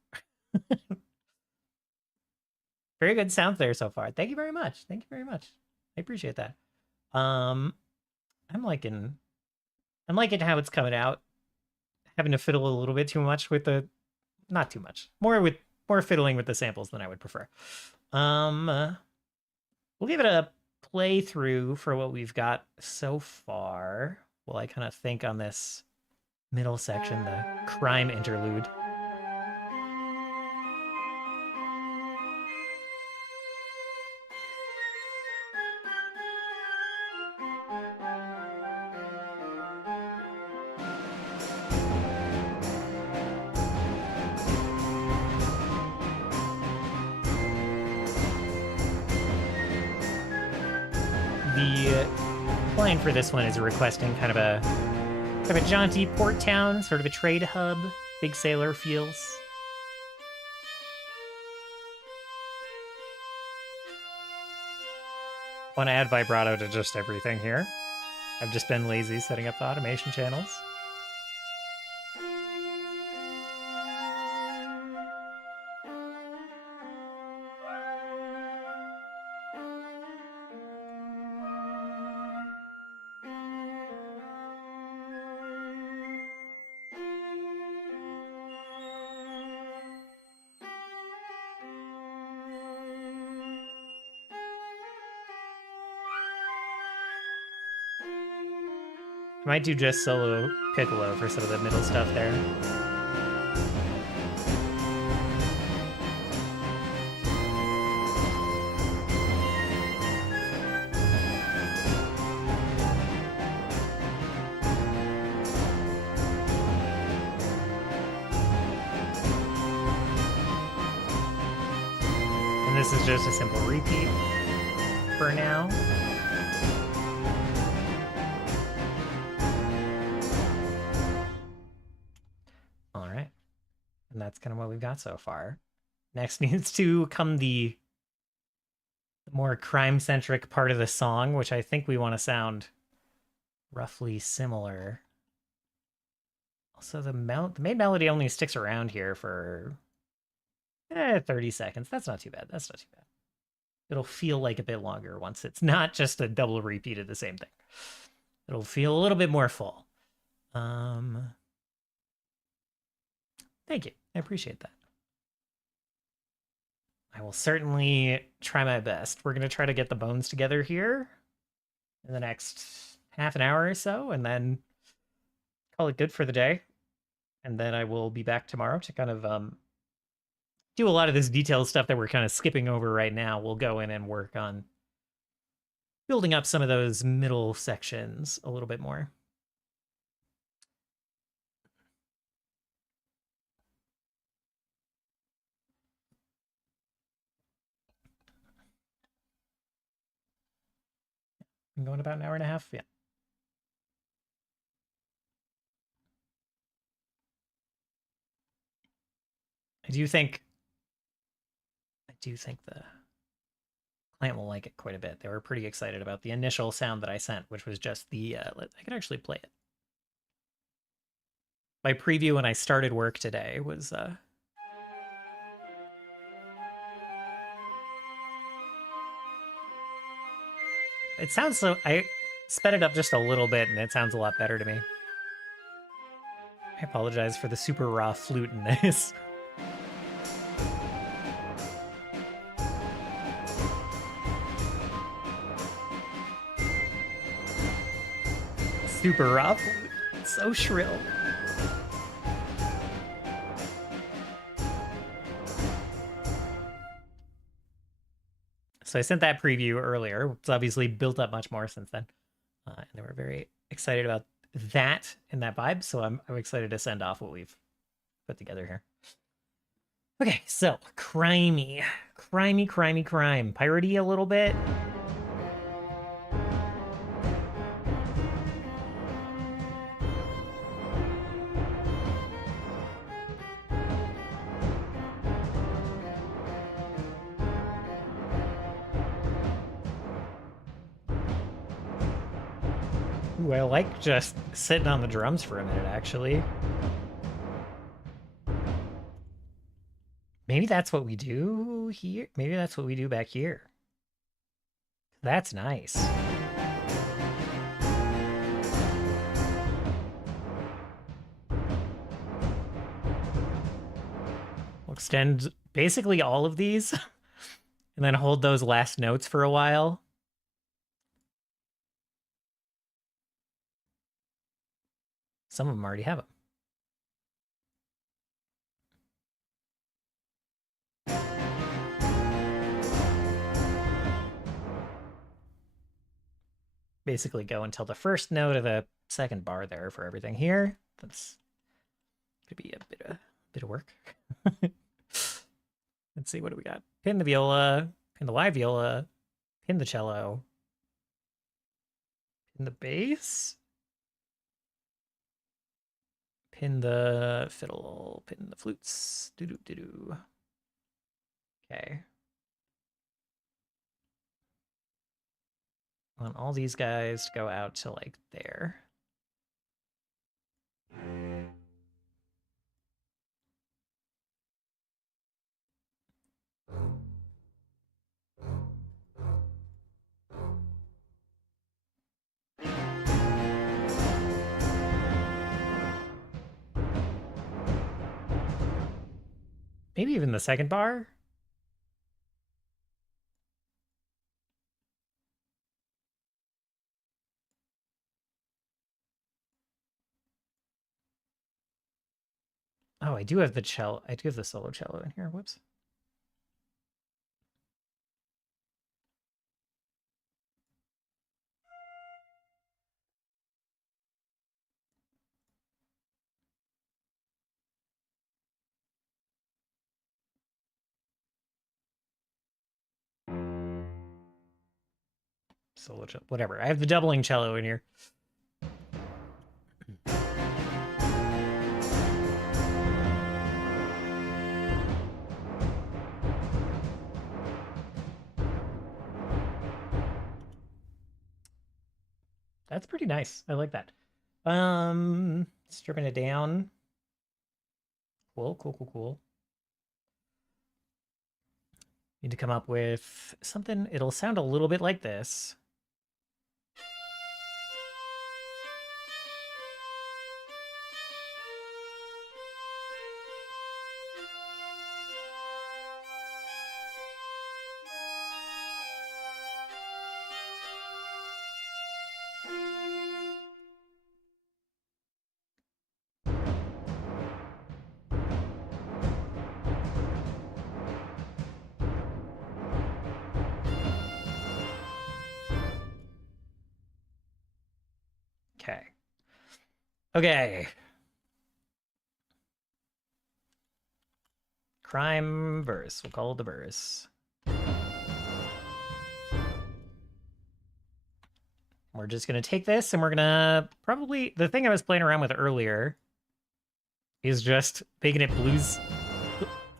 Very good sound there so far. Thank you very much. Thank you very much. I appreciate that. I'm liking how it's coming out. Having to fiddle a little bit too much with the, not too much, more fiddling with the samples than I would prefer. We'll give it a playthrough for what we've got so far. While I kind of think on this middle section, the crime interlude. The plan for this one is requesting kind of a jaunty port town, sort of a trade hub, big sailor feels. Want to add vibrato to just everything here. I've just been lazy setting up the automation channels. I might do just solo piccolo for some of the middle stuff there. And this is just a simple repeat for now. And that's kind of what we've got so far. Next needs to come the more crime-centric part of the song, which I think we want to sound roughly similar. Also, the main melody only sticks around here for 30 seconds. That's not too bad. That's not too bad. It'll feel like a bit longer once it's not just a double repeat of the same thing. It'll feel a little bit more full. Thank you. I appreciate that. I will certainly try my best. We're going to try to get the bones together here in the next half an hour or so, and then call it good for the day. And then I will be back tomorrow to kind of do a lot of this detailed stuff that we're kind of skipping over right now. We'll go in and work on building up some of those middle sections a little bit more. I'm going about an hour and a half. Yeah. I do think the client will like it quite a bit. They were pretty excited about the initial sound that I sent, which was just the, I can actually play it. My preview when I started work today was, it sounds so, I sped it up just a little bit and it sounds a lot better to me. I apologize for the super raw flute in this. Super raw flute. It's so shrill. So I sent that preview earlier. It's obviously built up much more since then. And they were very excited about that and that vibe. So I'm excited to send off what we've put together here. Okay, so crimey. Crime. Piratey a little bit. Ooh, I like just sitting on the drums for a minute, actually. Maybe that's what we do here. Maybe that's what we do back here. That's nice. We'll extend basically all of these and then hold those last notes for a while. Some of them already have them. Basically go until the first note of the second bar there for everything here. That's gonna be a bit of work. Let's see, what do we got? Pin the viola, pin the live viola, pin the cello, pin the bass, pin the fiddle, pin the flutes. Doo-doo-doo-doo. Okay. I want all these guys to go out to like there. Maybe even the second bar. Oh, I do have the cello. I do have the solo cello in here. Whoops. Solo cello, whatever. I have the doubling cello in here. That's pretty nice. I like that. Stripping it down. Cool. Need to come up with something. It'll sound a little bit like this. Okay. Crime verse. We'll call it the verse. We're just going to take this and we're going to probably... The thing I was playing around with earlier is just making it blues...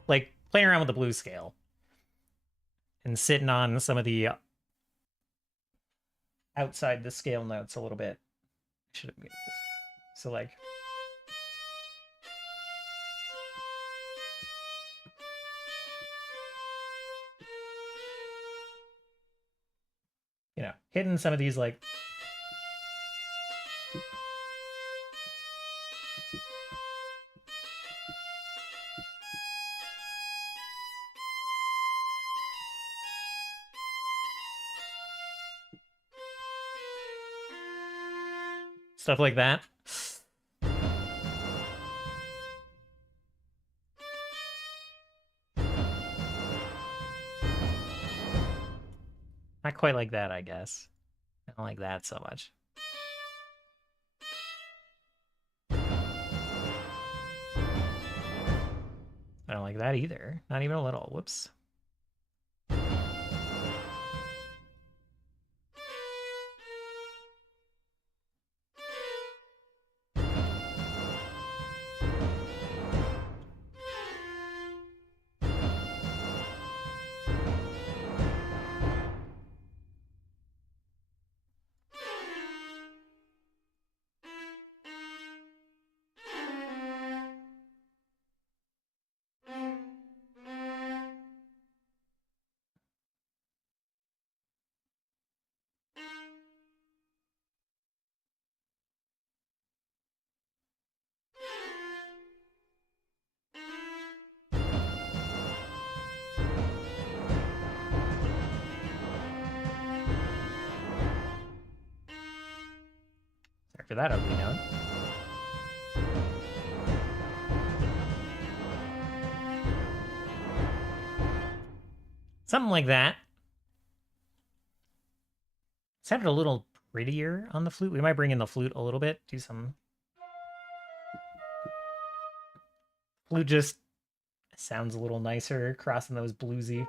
Like, playing around with the blues scale. And sitting on some of the outside the scale notes a little bit. Should have made this. So, like... You know, hitting some of these, like... Stuff like that. Not quite like that, I guess. I don't like that so much. I don't like that either. Not even a little. Whoops. For that ugly note. Something like that. Sounded a little prettier on the flute. We might bring in the flute a little bit. Do some... Flute just sounds a little nicer, crossing those bluesy.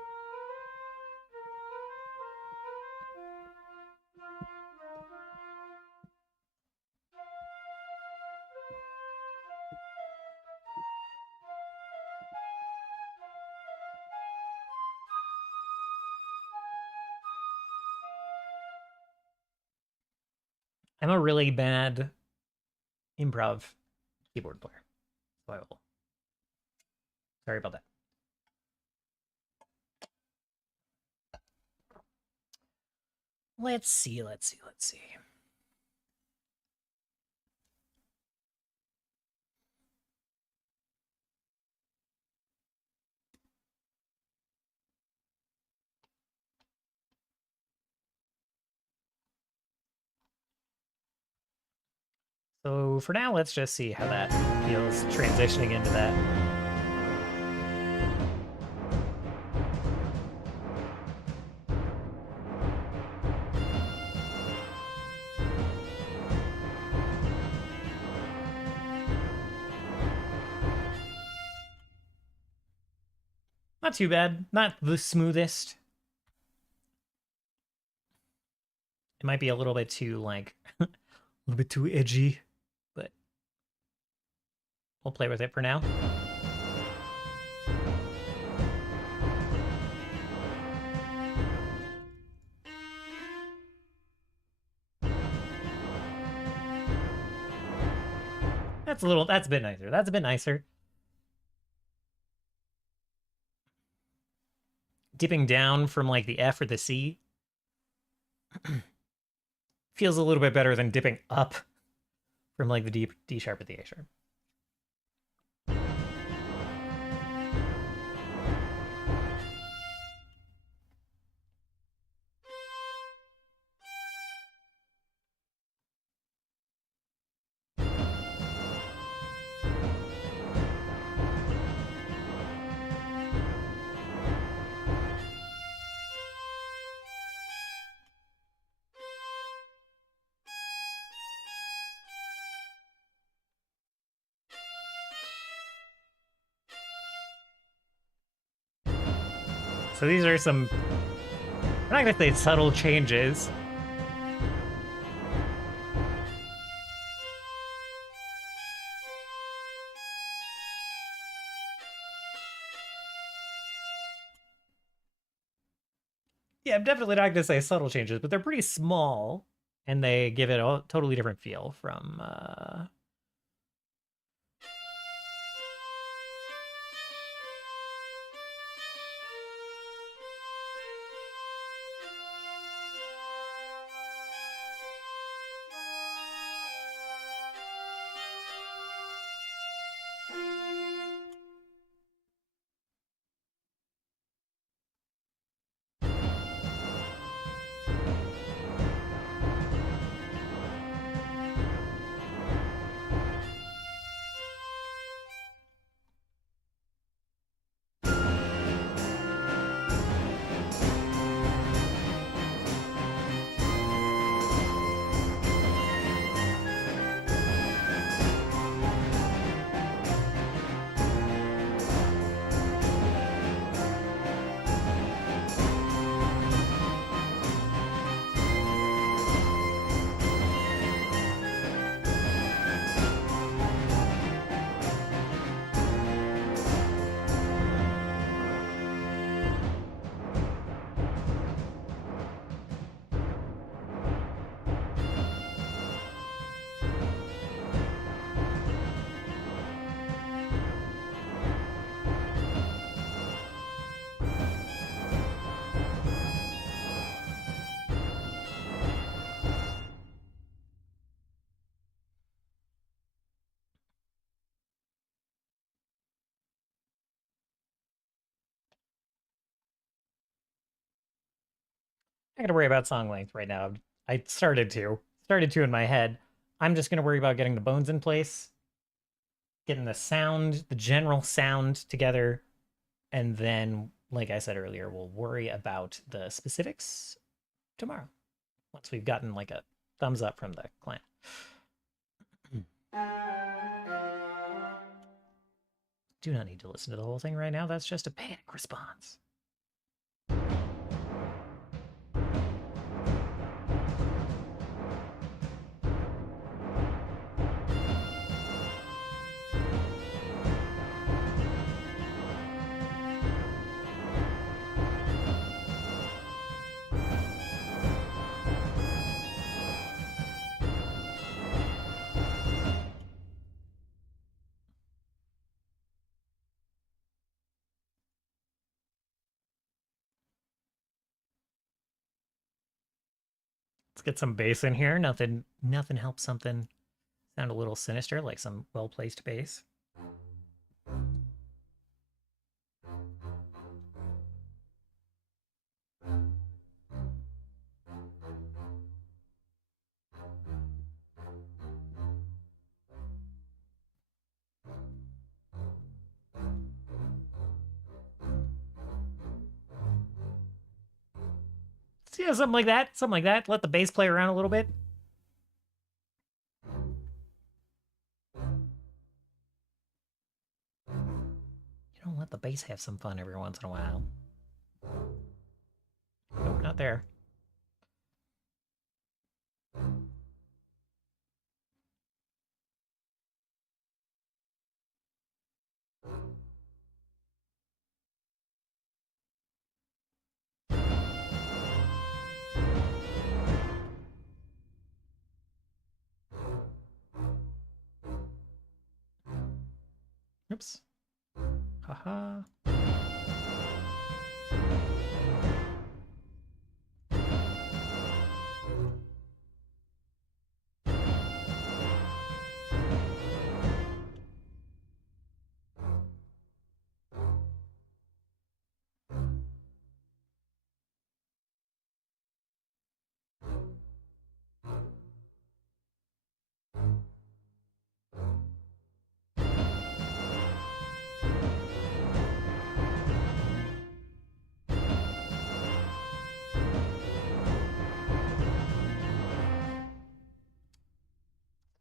I'm a really bad improv keyboard player, so I will. Sorry about that. Let's see. So for now, let's just see how that feels transitioning into that. Not too bad. Not the smoothest. It might be a little bit too, like, a little bit too edgy, but we'll play with it for now. That's a bit nicer. That's a bit nicer. Dipping down from, like, the F or the C feels a little bit better than dipping up from, like, the D sharp or the A sharp. So these are some, I'm not gonna say subtle changes, Yeah, I'm definitely not going to say subtle changes, but they're pretty small, and they give it a totally different feel from. I got to worry about song length right now. I started to in my head. I'm just going to worry about getting the bones in place, getting the sound, the general sound together, and then, like I said earlier, we'll worry about the specifics tomorrow once we've gotten like a thumbs up from the client. Do not need to listen to the whole thing right now. That's just a panic response. Let's get some bass in here. Nothing helps something sound a little sinister, like some well-placed bass. So, yeah, something like that. Something like that. Let the bass play around a little bit. You know, let the bass have some fun every once in a while. Nope, not there. Oops. Haha.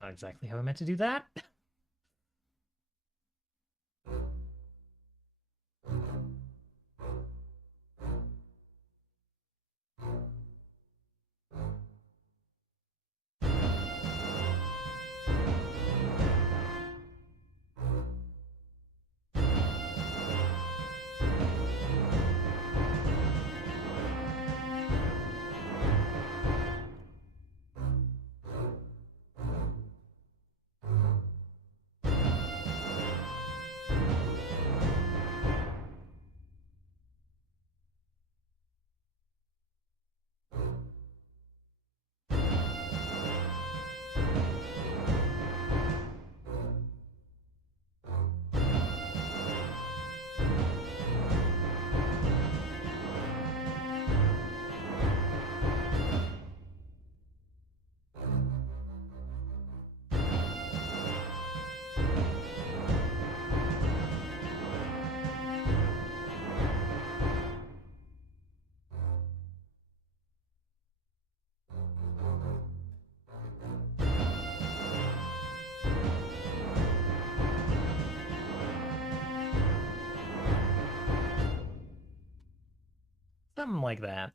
Not exactly how I meant to do that. Something like that.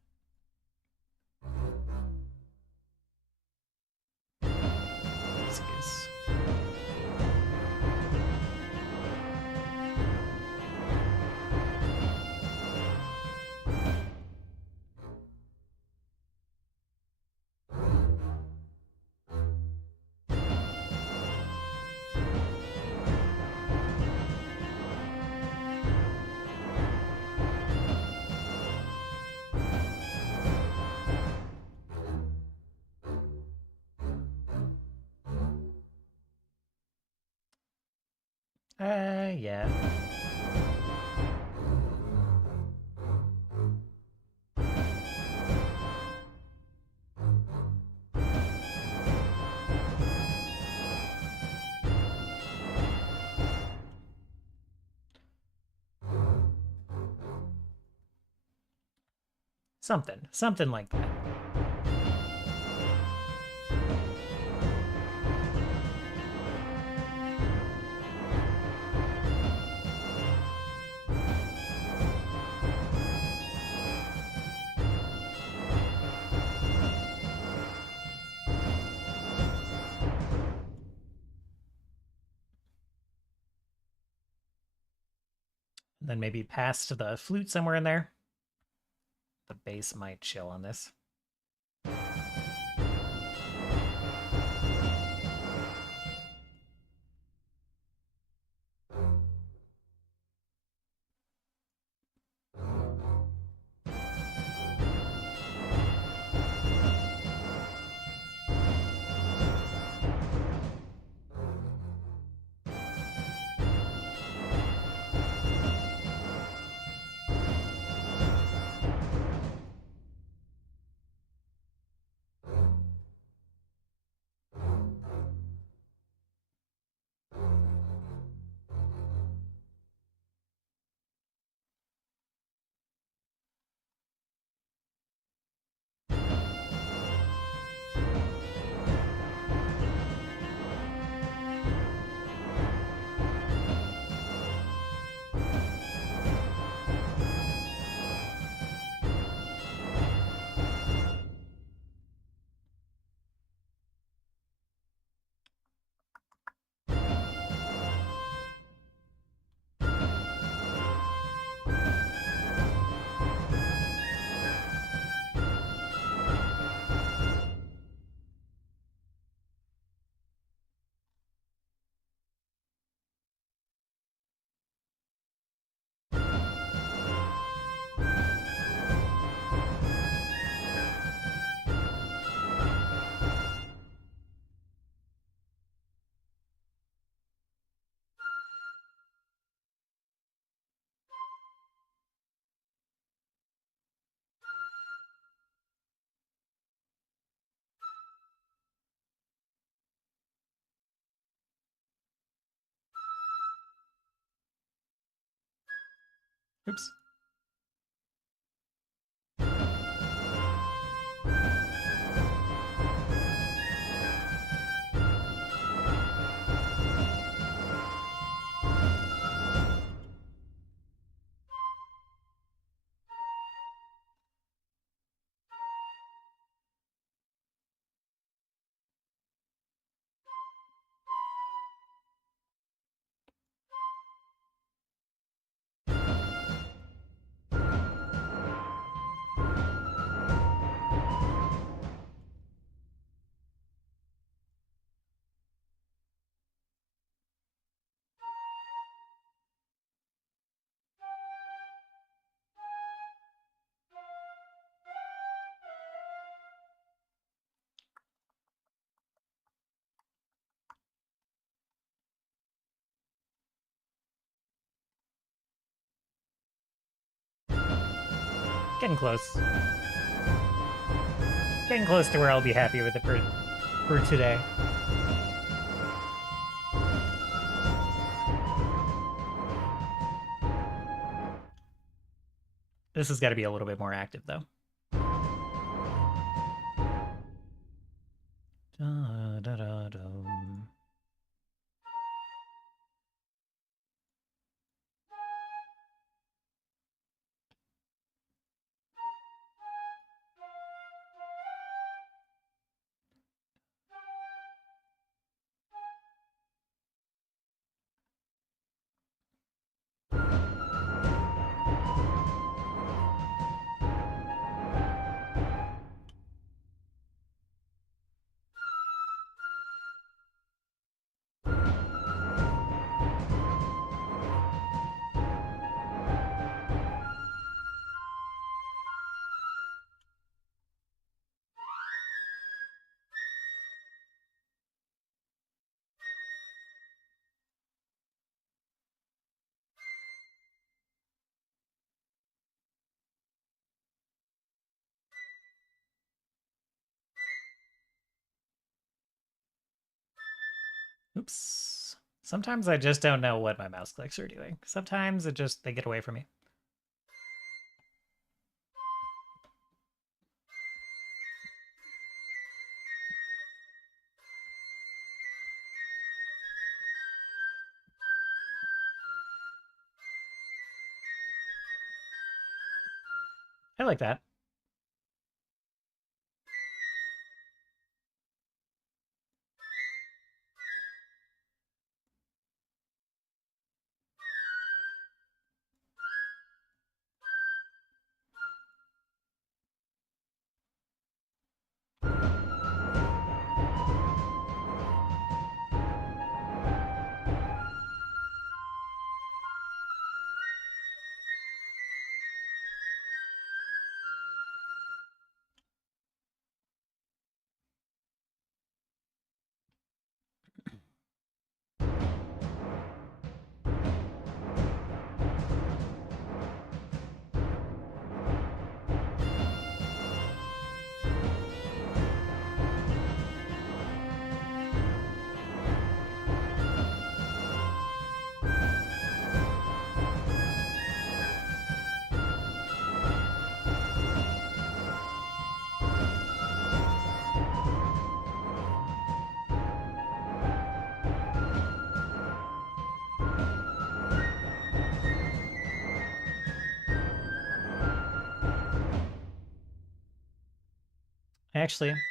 Oopsies. Yeah. Something like that. And then maybe past the flute somewhere in there. The bass might chill on this. Oops. Getting close. Getting close to where I'll be happy with it for today. This has got to be a little bit more active, though. Da, da, da, da. Oops. Sometimes I just don't know what my mouse clicks are doing. Sometimes they get away from me. I like that. Actually, let's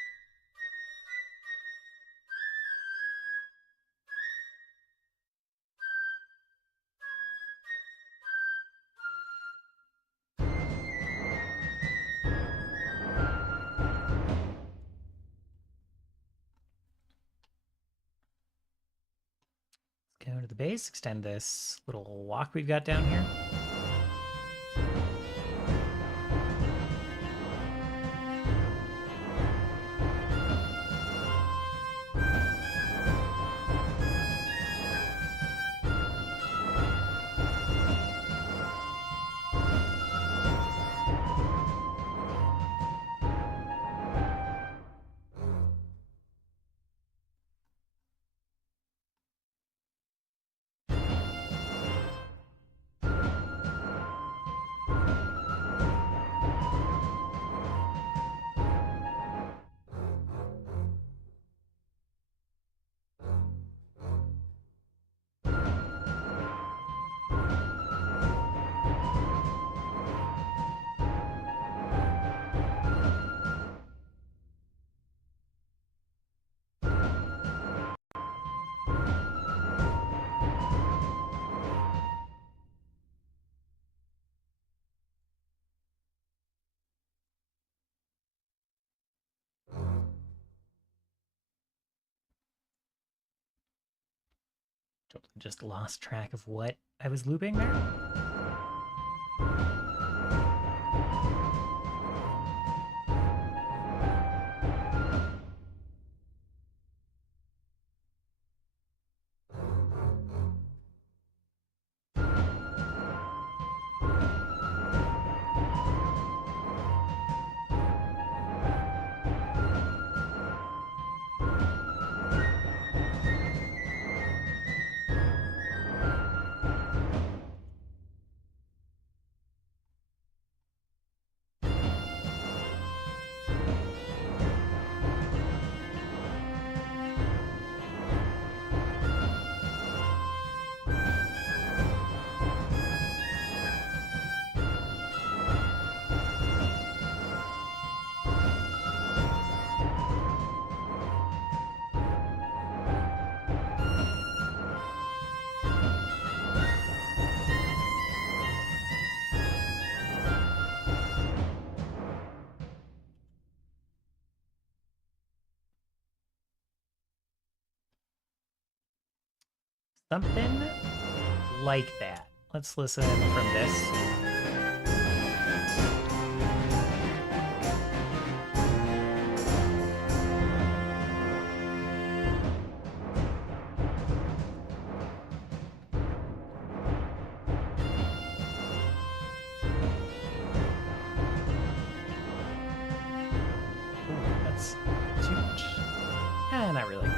go to the base, extend this little walk we've got down here. Totally just lost track of what I was looping there. Something like that. Let's listen from this. Ooh, that's too much. Not really.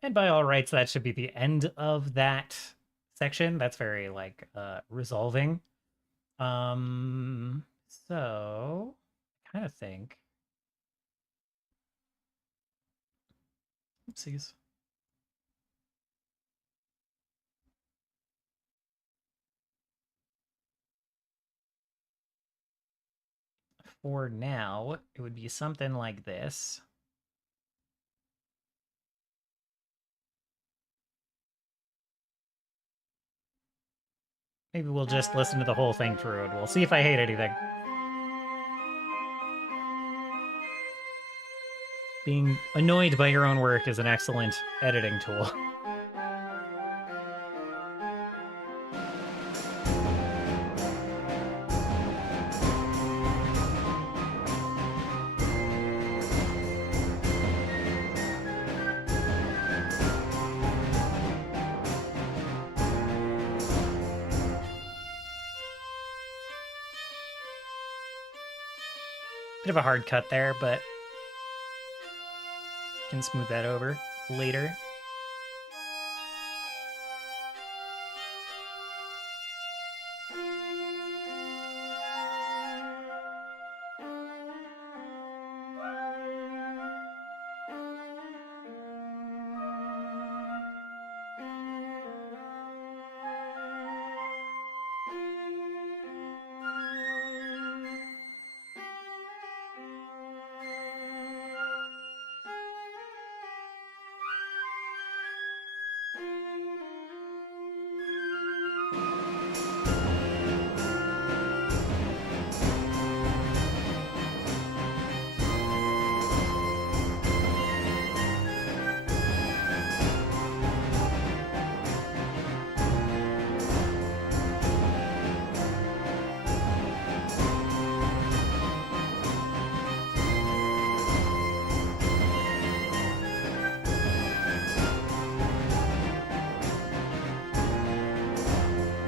And by all rights, that should be the end of that section. That's very like resolving. So I kind of think oopsies. For now, it would be something like this. Maybe we'll just listen to the whole thing through and we'll see if I hate anything. Being annoyed by your own work is an excellent editing tool. Bit of a hard cut there, but can smooth that over later.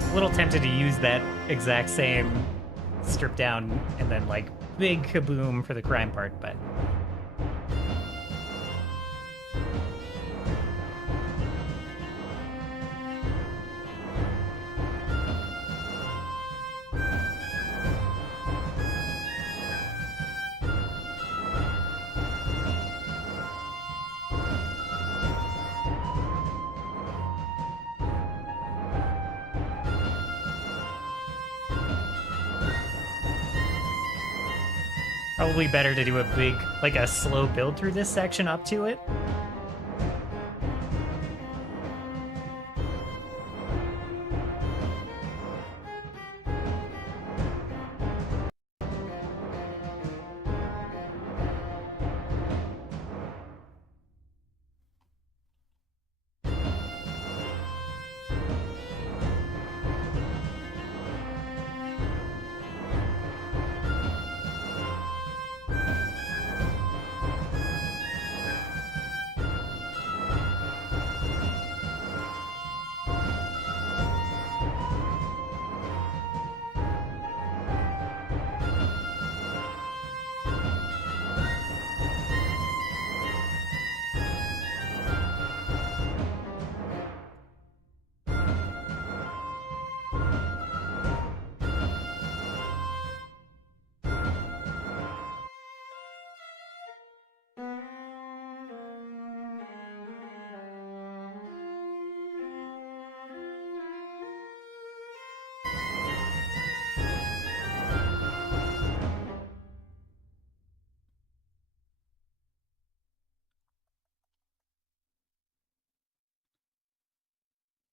A little tempted to use that exact same strip down and then like big kaboom for the crime part, but probably better to do a big, like a slow build through this section up to it.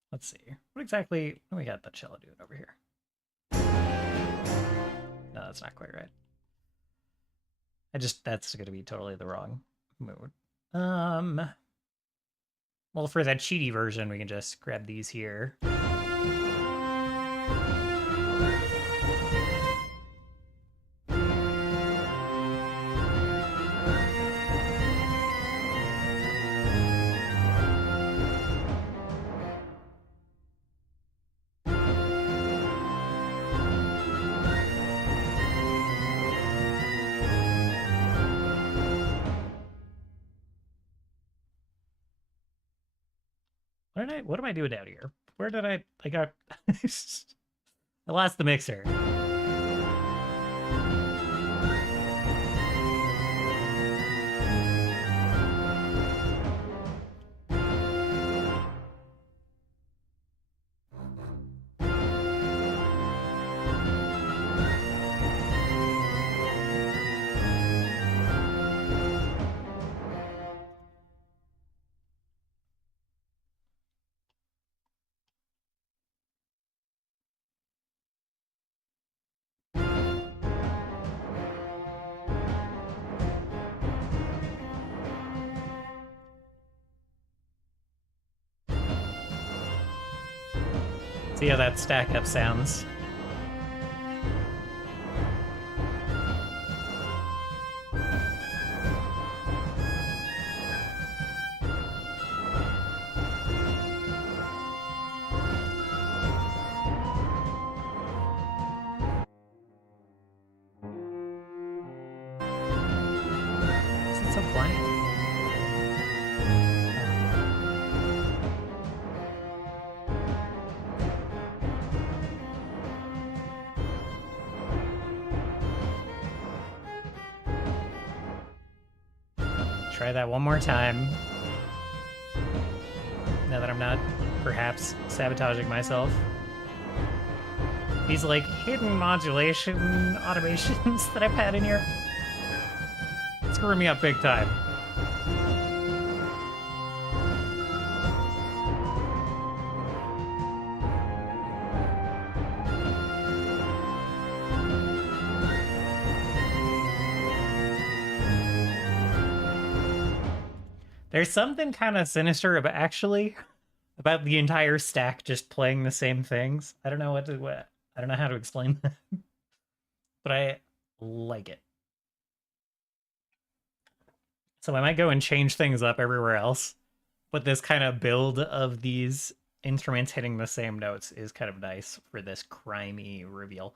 Let's see. What exactly we got the cello doing over here? No, that's not quite right. That's gonna be totally the wrong mood. Well, for that cheaty version, we can just grab these here. What am I doing down here? Where did I got I lost the mixer. See how that stack up sounds. Is it so blank? Try that one more time. Now that I'm not, perhaps, sabotaging myself. These, like, hidden modulation automations that I've had in here. Screwing me up big time. There's something kind of sinister about about the entire stack just playing the same things. I don't know I don't know how to explain that, but I like it. So I might go and change things up everywhere else, but this kind of build of these instruments hitting the same notes is kind of nice for this crimey reveal.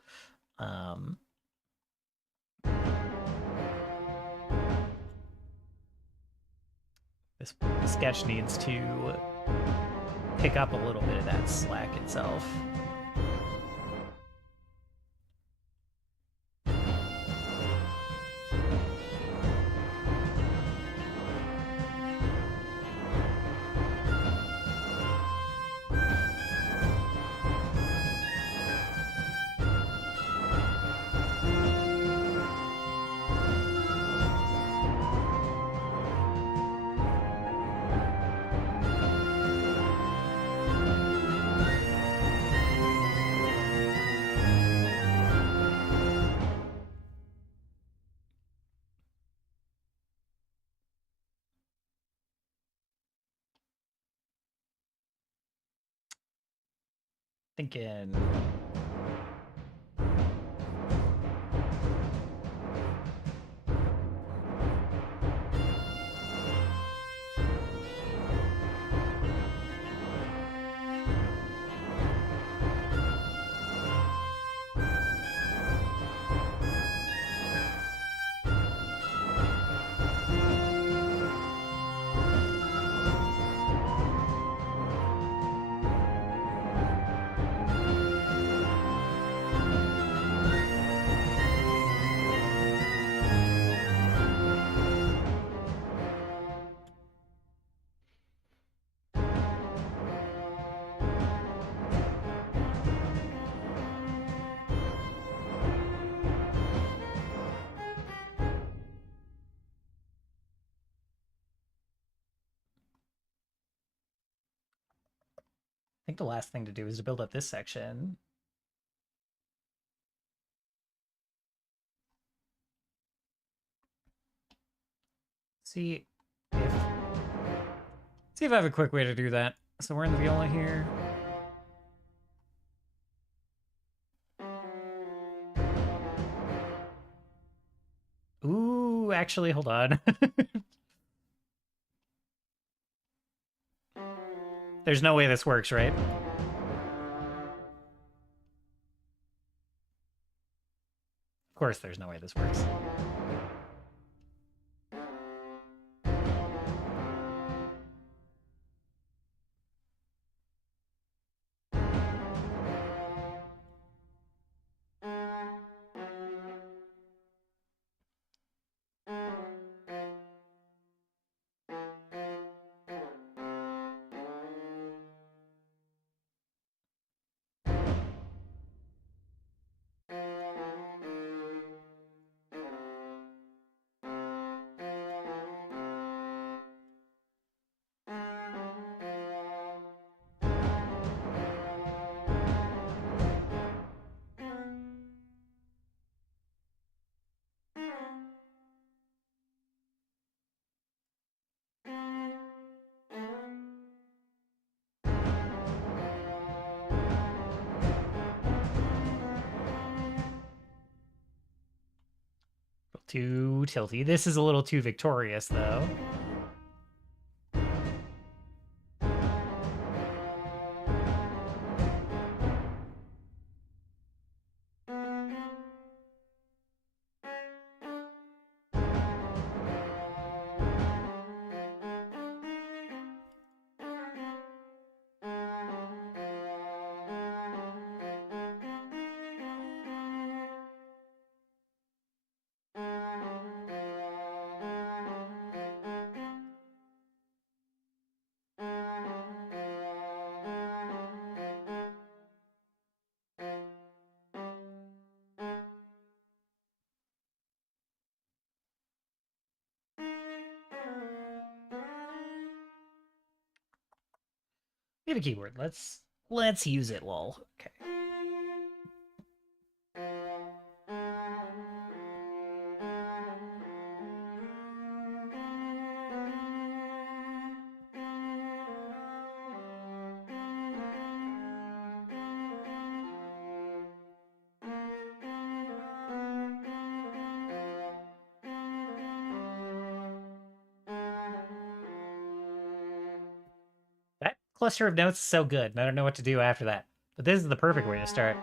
This sketch needs to pick up a little bit of that slack itself. Thinking. I think the last thing to do is to build up this section. See if I have a quick way to do that. So we're in the viola here. Ooh, actually, hold on. There's no way this works, right? Of course there's no way this works. too tilty. This is a little too victorious, though. We have a keyword. Let's use it, lol. Okay. That cluster of notes is so good, and I don't know what to do after that. But this is the perfect way to start.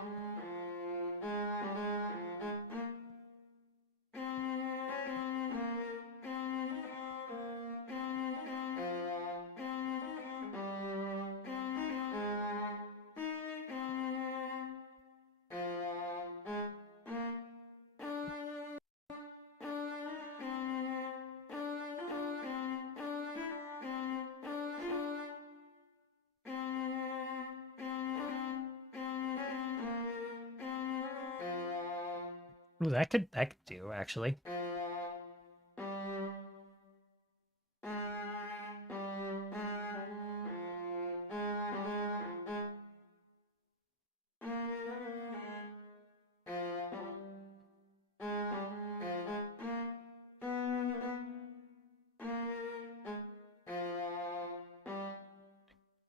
Ooh, that could do, actually.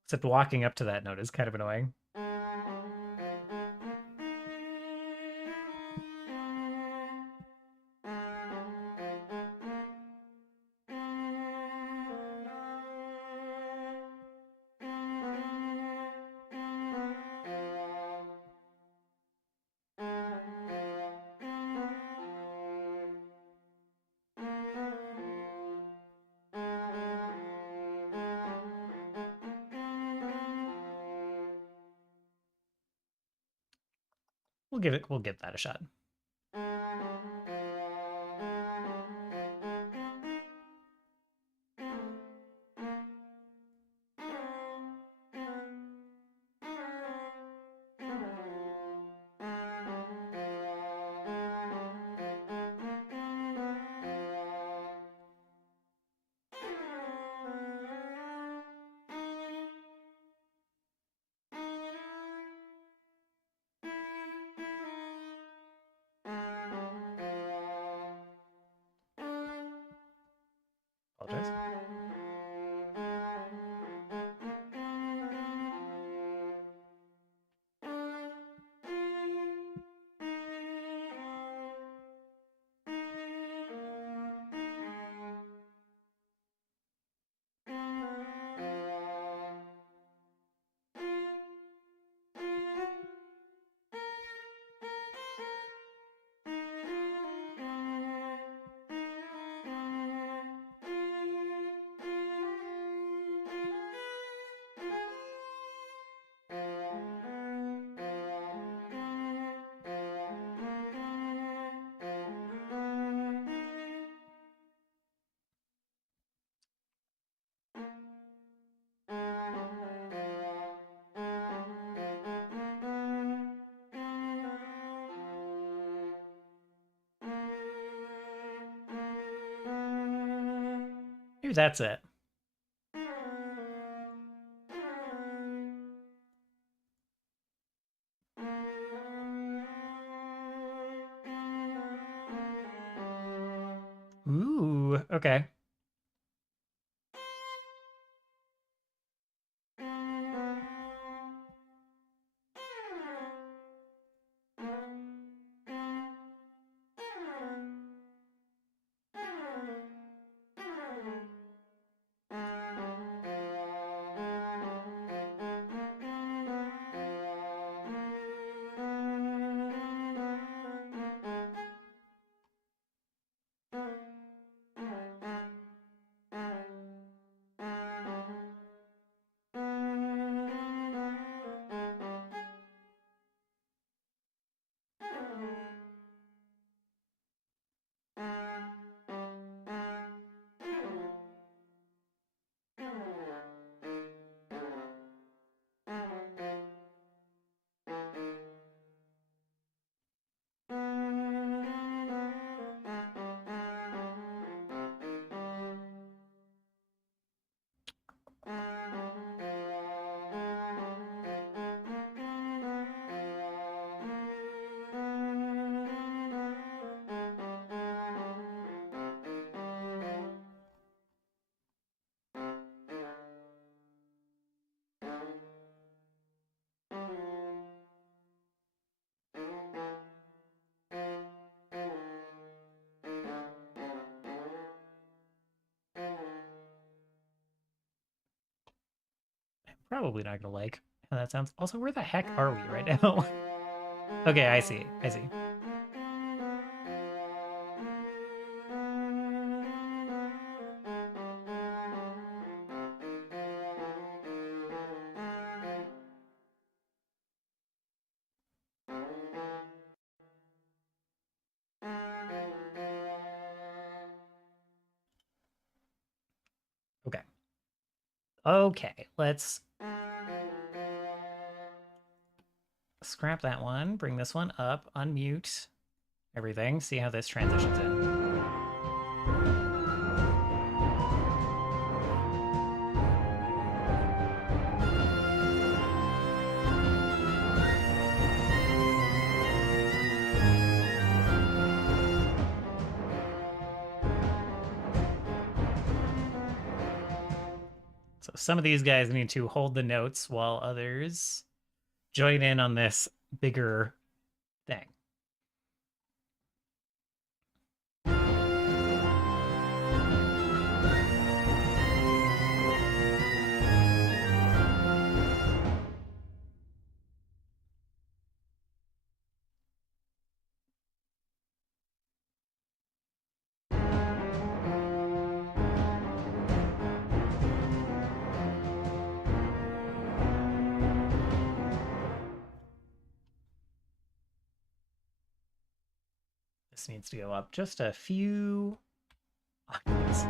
Except walking up to that note is kind of annoying. We'll give that a shot. Apologize. Maybe that's it. Ooh, okay. probably not gonna like how that sounds. Also, where the heck are we right now? Okay, I see. I see. Okay. Okay, let's scrap that one, bring this one up, unmute everything, see how this transitions in. So some of these guys need to hold the notes while others join in on this bigger thing. This needs to go up just a few octaves.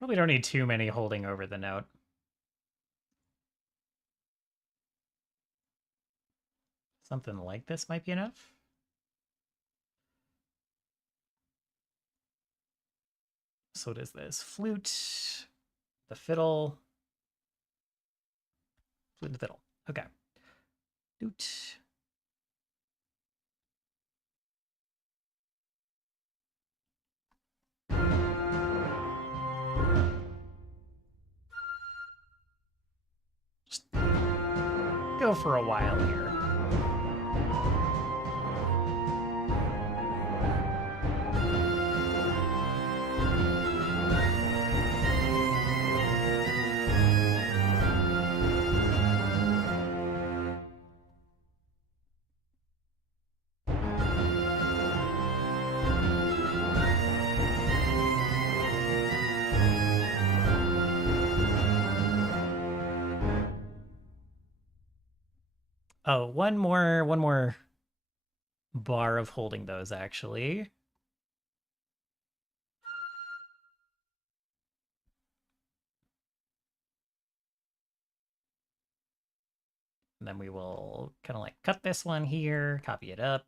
Probably don't need too many holding over the note. Something like this might be enough. So what is this? Flute, the fiddle, flute, the fiddle. Okay. Flute. Just go for a while here. Oh, one more bar of holding those, actually. And then we will kind of like cut this one here, copy it up.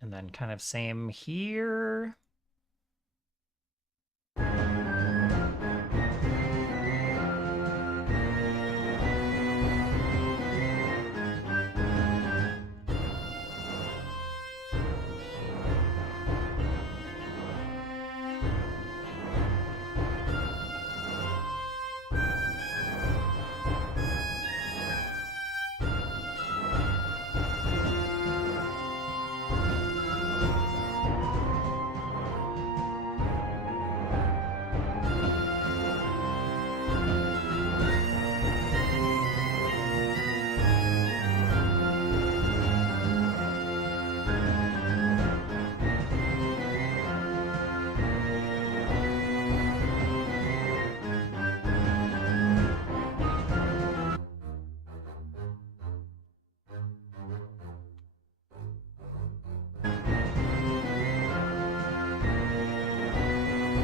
And then kind of same here.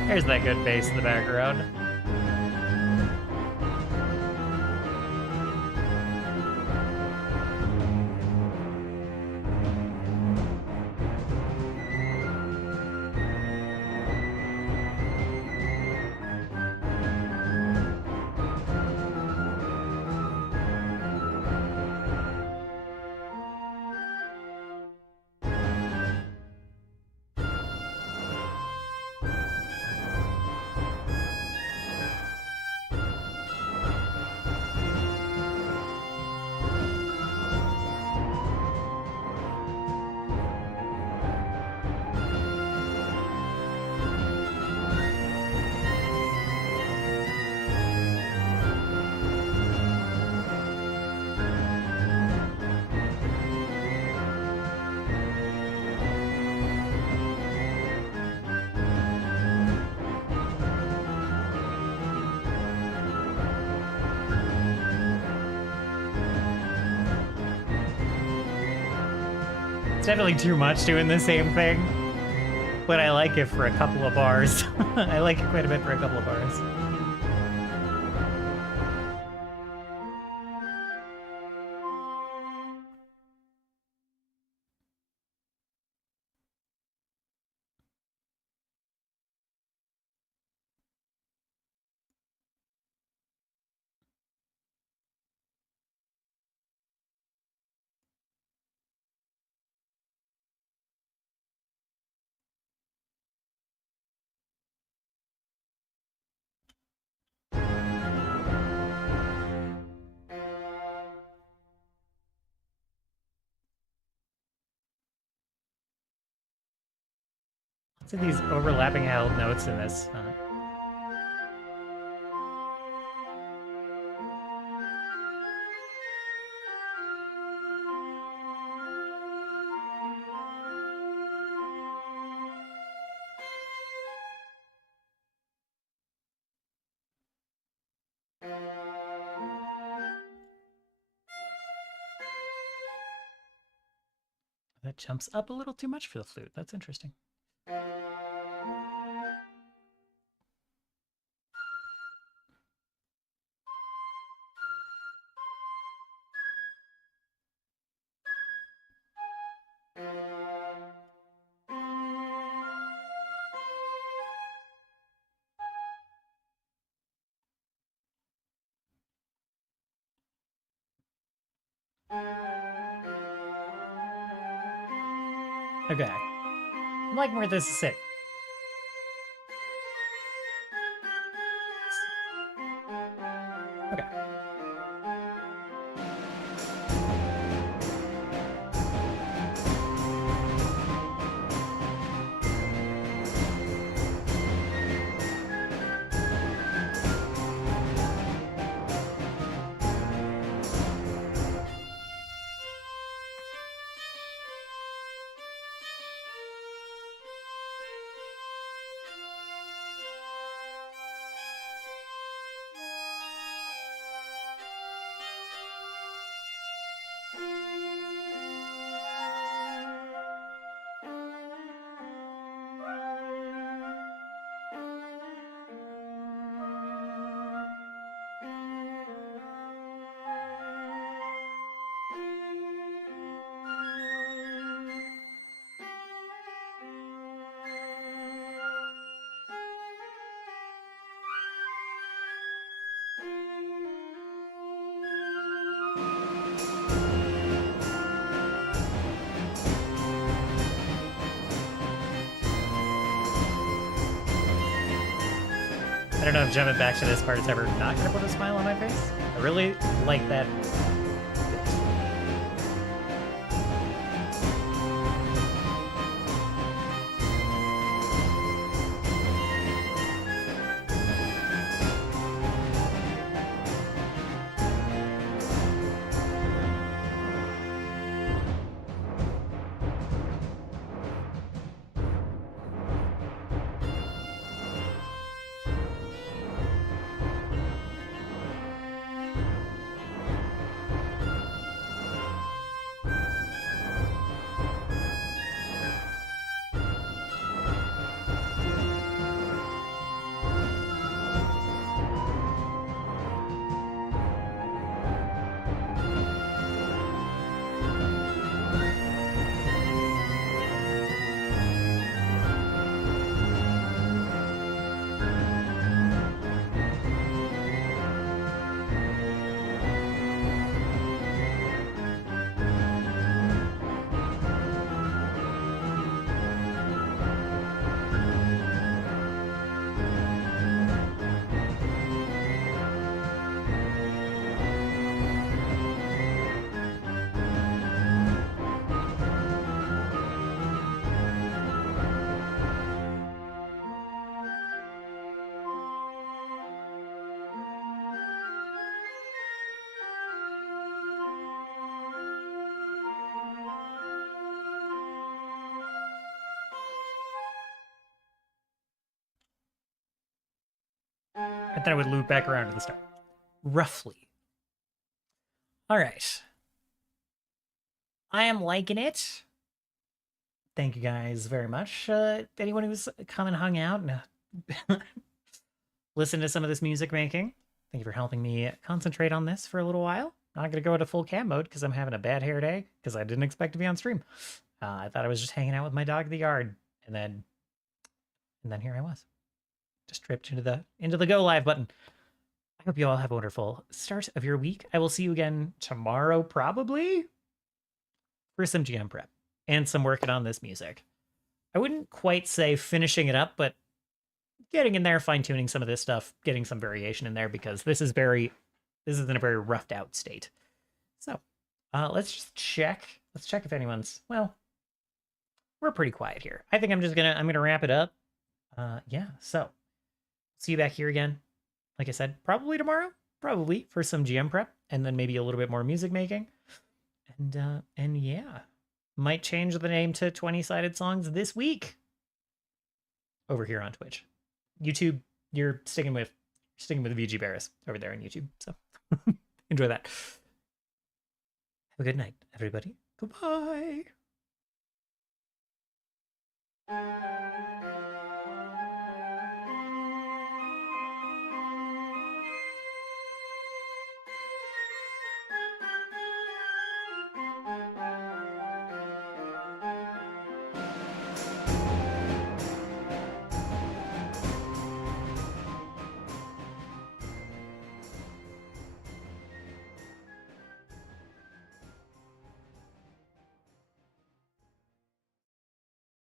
There's that good bass in the background. Definitely too much doing the same thing, but I like it for a couple of bars. I like it quite a bit for a couple of bars. Lots of these overlapping held notes in this. That jumps up a little too much for the flute. That's interesting. Okay. I'm liking where this is sitting. Okay. I don't know if jumping back to this part is ever not going to put a smile on my face. I really like that. And then I would loop back around to the start. Roughly. All right. I am liking it. Thank you guys very much. Anyone who's come and hung out and listened to some of this music making, thank you for helping me concentrate on this for a little while. Not going to go into full cam mode because I'm having a bad hair day because I didn't expect to be on stream. I thought I was just hanging out with my dog in the yard, and then here I was, just tripped into the go live button. I hope you all have a wonderful start of your week. I will see you again tomorrow, probably, for some GM prep and some working on this music. I wouldn't quite say finishing it up, but getting in there, fine-tuning some of this stuff, getting some variation in there, because this is in a very roughed out state. So let's just check. Let's check if anyone's, well, we're pretty quiet here. I think I'm gonna wrap it up. Yeah, so see you back here again. Like I said, probably tomorrow, probably for some GM prep, and then maybe a little bit more music making. And yeah, might change the name to 20-sided songs this week over here on Twitch. YouTube, you're sticking with VG Barris over there on YouTube. So enjoy that. Have a good night, everybody. Goodbye.